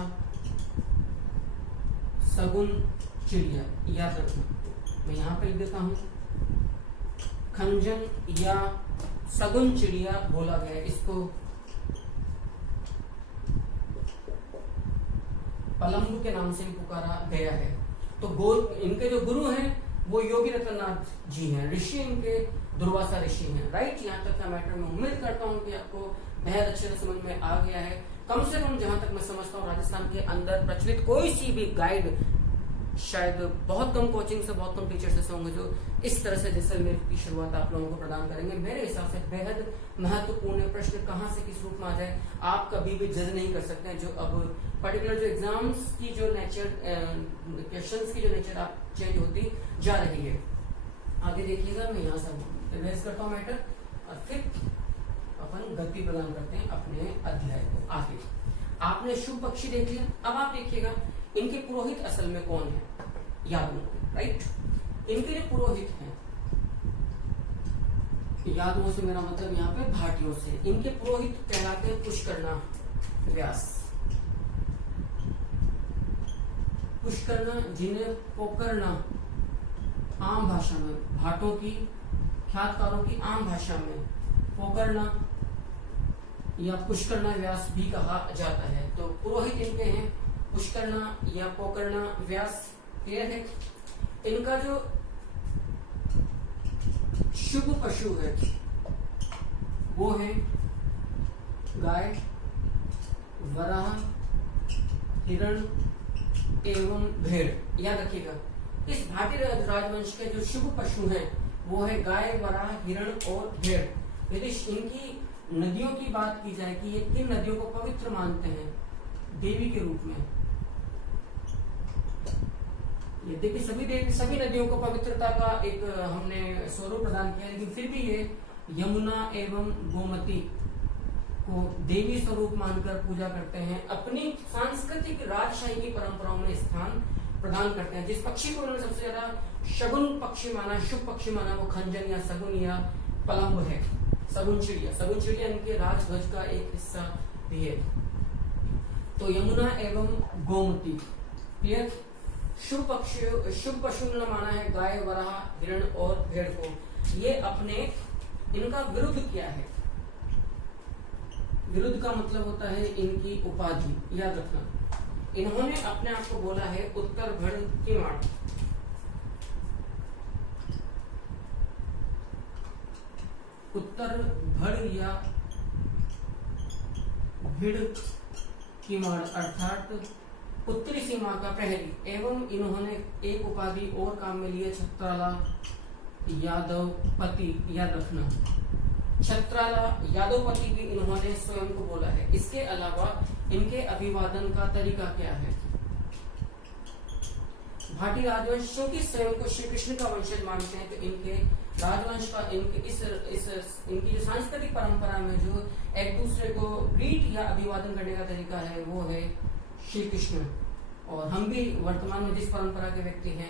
सगुन चिड़िया याद रखना, मैं यहां पर लिख देता हूं, खंजन या सगुन चिड़िया बोला गया है। इसको पलम्ब के नाम से भी पुकारा गया है। तो इनके जो गुरु हैं वो योगी रतननाथ जी हैं, ऋषि इनके दुर्वासा ऋषि हैं। राइट, यहाँ तक का मैटर मैं उम्मीद करता हूँ कि आपको बेहद अच्छे से समझ में आ गया है। कम से कम जहां तक मैं समझता हूँ राजस्थान के अंदर प्रचलित कोई सी भी गाइड, शायद बहुत कम कोचिंग से, बहुत कम टीचर से होंगे जो इस तरह से जैसलमेर की शुरुआत आप लोगों को प्रदान करेंगे। मेरे हिसाब से बेहद महत्वपूर्ण प्रश्न कहां से किस रूप में आ जाए आप कभी भी जज नहीं कर सकते हैं। जो अब पर्टिकुलर जो एग्जाम्स की जो नेचर, क्वेश्चंस की जो नेचर आप चेंज होती जा रही है। आगे देखिएगा, मैं यहाँ से रिवाइज करता हूँ मैटर और फिर अपन गति प्रदान करते हैं अपने अध्याय को। आगे आपने शुभ पक्षी देख लिया, अब आप देखिएगा इनके पुरोहित असल में कौन है, यादवों के। राइट, इनके जो पुरोहित हैं, यादवों से मेरा मतलब यहाँ पे भाटियों से, इनके पुरोहित कहलाते हैं पुष्करना व्यास। पुष्करना जिन्हें पोकरना आम भाषा में, भाटों की, ख्यातकारों की आम भाषा में पोकरना या पुष्करना व्यास भी कहा जाता है। तो पुरोहित इनके हैं पुष्करना या पोकरना व्यास। क्लियर है। इनका जो शुभ पशु है वो है गाय, वराह, हिरण एवं भेड़। याद रखिएगा, इस भाटी राजवंश के जो शुभ पशु हैं वो है गाय, वराह, हिरण और भेड़। यदि इनकी नदियों की बात की जाए कि ये किन नदियों को पवित्र मानते हैं देवी के रूप में, ये देखिए सभी नदियों को पवित्रता का एक हमने स्वरूप प्रदान किया, लेकिन फिर भी ये यमुना एवं गोमती को देवी स्वरूप मानकर पूजा करते हैं। अपनी सांस्कृतिक राजशाही की परंपराओं में स्थान प्रदान करते हैं। जिस पक्षी को उन्होंने सबसे ज्यादा शगुन पक्षी माना, शुभ पक्षी माना, वो खंजन या सगुन या पलंब है। सगुन चिड़िया इनके राजध्वज का एक हिस्सा भी है। तो यमुना एवं गोमती, क्लियर। शुभ पशु ने माना है गाय, वराह, हिरण और भेड़ को। ये अपने इनका विरुद्ध क्या है? विरुद्ध का मतलब होता है इनकी उपाधि, याद रखना। इन्होंने अपने आप को बोला है उत्तर भड़ की माड़। उत्तर भड़ या भिड़ की माड़ अर्थात उत्तरी सीमा का प्रहरी। एवं इन्होंने एक उपाधि और काम में लिए छत्राला यादवपति, याद रखना। छत्राला यादवपति भी इन्होंने स्वयं को बोला है। इसके अलावा इनके अभिवादन का तरीका क्या है? भाटी राजवंश, क्योंकि स्वयं को श्री कृष्ण का वंशज मानते हैं, तो इनके राजवंश का इनकी जो सांस्कृतिक परंपरा में जो एक दूसरे को ग्रीट या अभिवादन करने का तरीका है वो है श्री कृष्ण। और हम भी वर्तमान में जिस परंपरा के व्यक्ति हैं,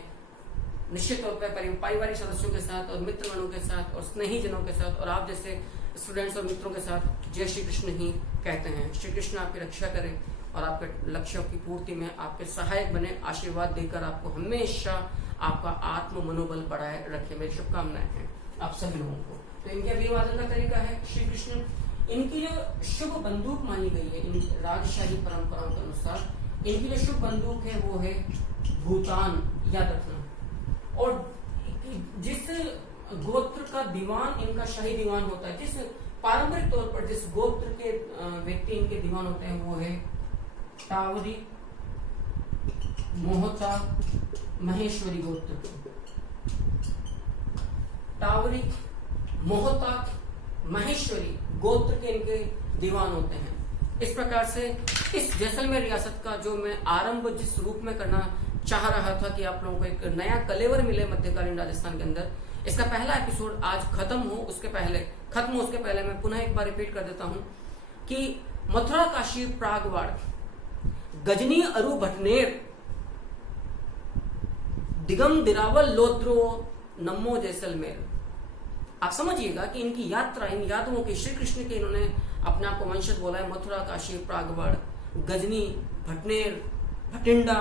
निश्चित तौर पर पारिवारिक सदस्यों के साथ और मित्रगणों के साथ और स्नेही जनों के साथ और आप जैसे स्टूडेंट्स और मित्रों के साथ जय श्री कृष्ण ही कहते हैं। श्री कृष्ण आपकी रक्षा करें और आपके लक्ष्यों की पूर्ति में आपके सहायक बने, आशीर्वाद देकर आपको हमेशा आपका आत्म मनोबल बढ़ाए रखे। मेरी शुभकामनाएं हैं आप सभी लोगों को। तो इनके अभिवादन का तरीका है श्री कृष्ण। इनकी जो शुभ बंदूक मानी गई है इन राजशाही परंपराओं के अनुसार, इनकी जो शुभ बंदूक है वो है भूतान, याद रखना। और जिस गोत्र का दीवान इनका शाही दीवान होता है, जिस पारंपरिक तौर पर जिस गोत्र के व्यक्ति इनके दीवान होते हैं वो है टावरी, मोहता, महेश्वरी गोत्र। टावरी, मोहता, महेश्वरी गोत्र के इनके दीवान होते हैं। इस प्रकार से इस जैसलमेर रियासत का जो मैं आरंभ जिस रूप में करना चाह रहा था कि आप लोगों को एक नया कलेवर मिले मध्यकालीन राजस्थान के अंदर, इसका पहला एपिसोड आज खत्म हो उसके पहले मैं पुनः एक बार रिपीट कर देता हूं कि मथुरा, काशी, प्रागवाड़, गजनी, अरु, भटनेर, दिगम, दिरावल, लोद्रो, नमो, जैसलमेर। आप समझिएगा कि इनकी यात्रा, इन यादवों की, श्री कृष्ण के इन्होंने अपने आप को वंशज बोला है। मथुरा, काशी, प्रागवाड़, गजनी, भटनेर, भटिंडा,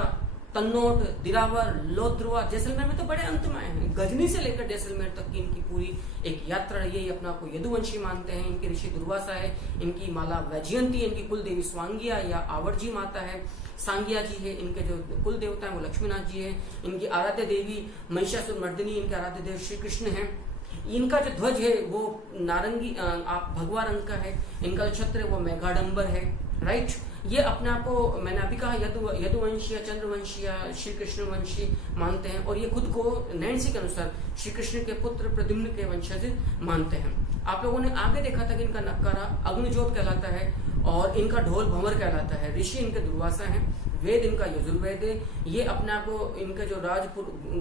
तन्नोट, दिरावर, लोद्रुआ, जैसलमेर में तो बड़े अंत में आए हैं। गजनी से लेकर जैसलमेर तक की इनकी पूरी एक यात्रा रही है। ये अपने आप को यदुवंशी मानते हैं। इनके ऋषि दुर्वासा है, इनकी माला वैजयंती, इनकी कुल देवी स्वांगिया या आवर्जी माता है, सांगिया जी है। इनके जो कुल देवता है वो लक्ष्मीनाथ जी है। इनकी आराध्य देवी महिषासुर मर्दिनी, इनके आराध्य देव श्री कृष्ण है। इनका जो ध्वज है वो नारंगी आप भगवा रंग का है। इनका जो छत्र है वो मेघाडंबर है, राइट। ये अपने आप को मैंने अभी कहा यदुवंशी या चंद्रवंशी या श्री कृष्ण वंशी मानते हैं। और ये खुद को नैन्सी के अनुसार श्री कृष्ण के पुत्र प्रद्युम्न के वंशज मानते हैं। आप लोगों ने आगे देखा था कि इनका नक्कारा अग्निजोत कहलाता है और इनका ढोल भंवर कहलाता है। ऋषि इनके दुर्वासा है, वेद इनका यजुर्वेद है। ये अपने आप को इनके जो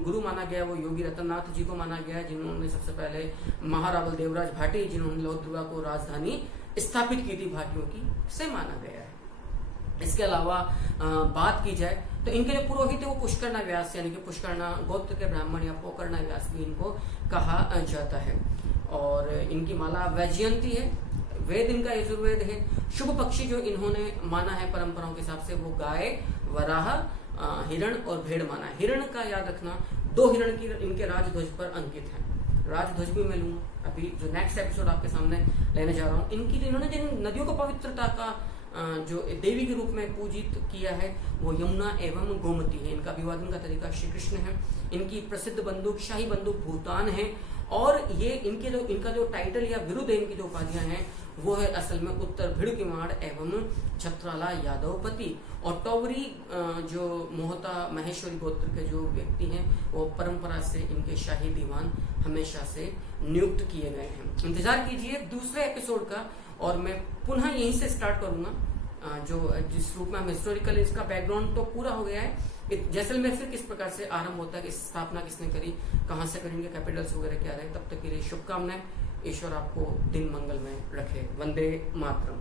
गुरु माना गया वो योगी रतननाथ जी को माना गया, जिन्होंने सबसे पहले महारावल देवराज भाटी, जिन्होंने लोकदुर्गा को राजधानी स्थापित की थी भाटियों की, से माना गया है। इसके अलावा बात की जाए तो इनके जो पुरोहित है वो पुष्करना व्यास, यानी कि पुष्करना गोत्र के ब्राह्मण या पोकरना व्यास भी इनको कहा जाता है। और इनकी माला वैजयंती है। वेद इनका यजुर्वेद है। शुभ पक्षी जो इन्होंने माना है परंपराओं के हिसाब से वो गाय, वराह, हिरण और भेड़ माना है। हिरण का याद रखना, 2 हिरण की इनके राजध्वज पर अंकित है। राजध्वज भी मैं लूंगा अभी जो नेक्स्ट एपिसोड आपके सामने लेने जा रहा हूँ। इनकी जो इन्होंने जिन नदियों को पवित्रता का जो देवी के रूप में पूजित किया है वो यमुना एवं गोमती है। इनका अभिवादन का तरीका श्री कृष्ण है। इनकी प्रसिद्ध बंदूक, शाही बंदूक भूतान है। और ये इनका जो टाइटल या विरुद्ध इनकी जो उपाधियां हैं वो है असल में उत्तर भिड़किमाड़ एवं छत्राला यादवपति। और टौवरी जो मोहता महेश्वरी गोत्र के जो व्यक्ति हैं वो परंपरा से इनके शाही दीवान हमेशा से नियुक्त किए गए हैं। इंतजार कीजिए दूसरे एपिसोड का, और मैं पुनः यहीं से स्टार्ट करूंगा। जो जिस रूप में हम हिस्टोरिकल, इसका बैकग्राउंड तो पूरा हो गया है। जैसलमेर फिर किस प्रकार से आरंभ होता है, स्थापना किसने करी, कहां से करेंगे, कैपिटल्स वगैरह क्या रहे, तब तक के लिए शुभकामनाएं। ईश्वर आपको दिन मंगल में रखे। वंदे मातरम।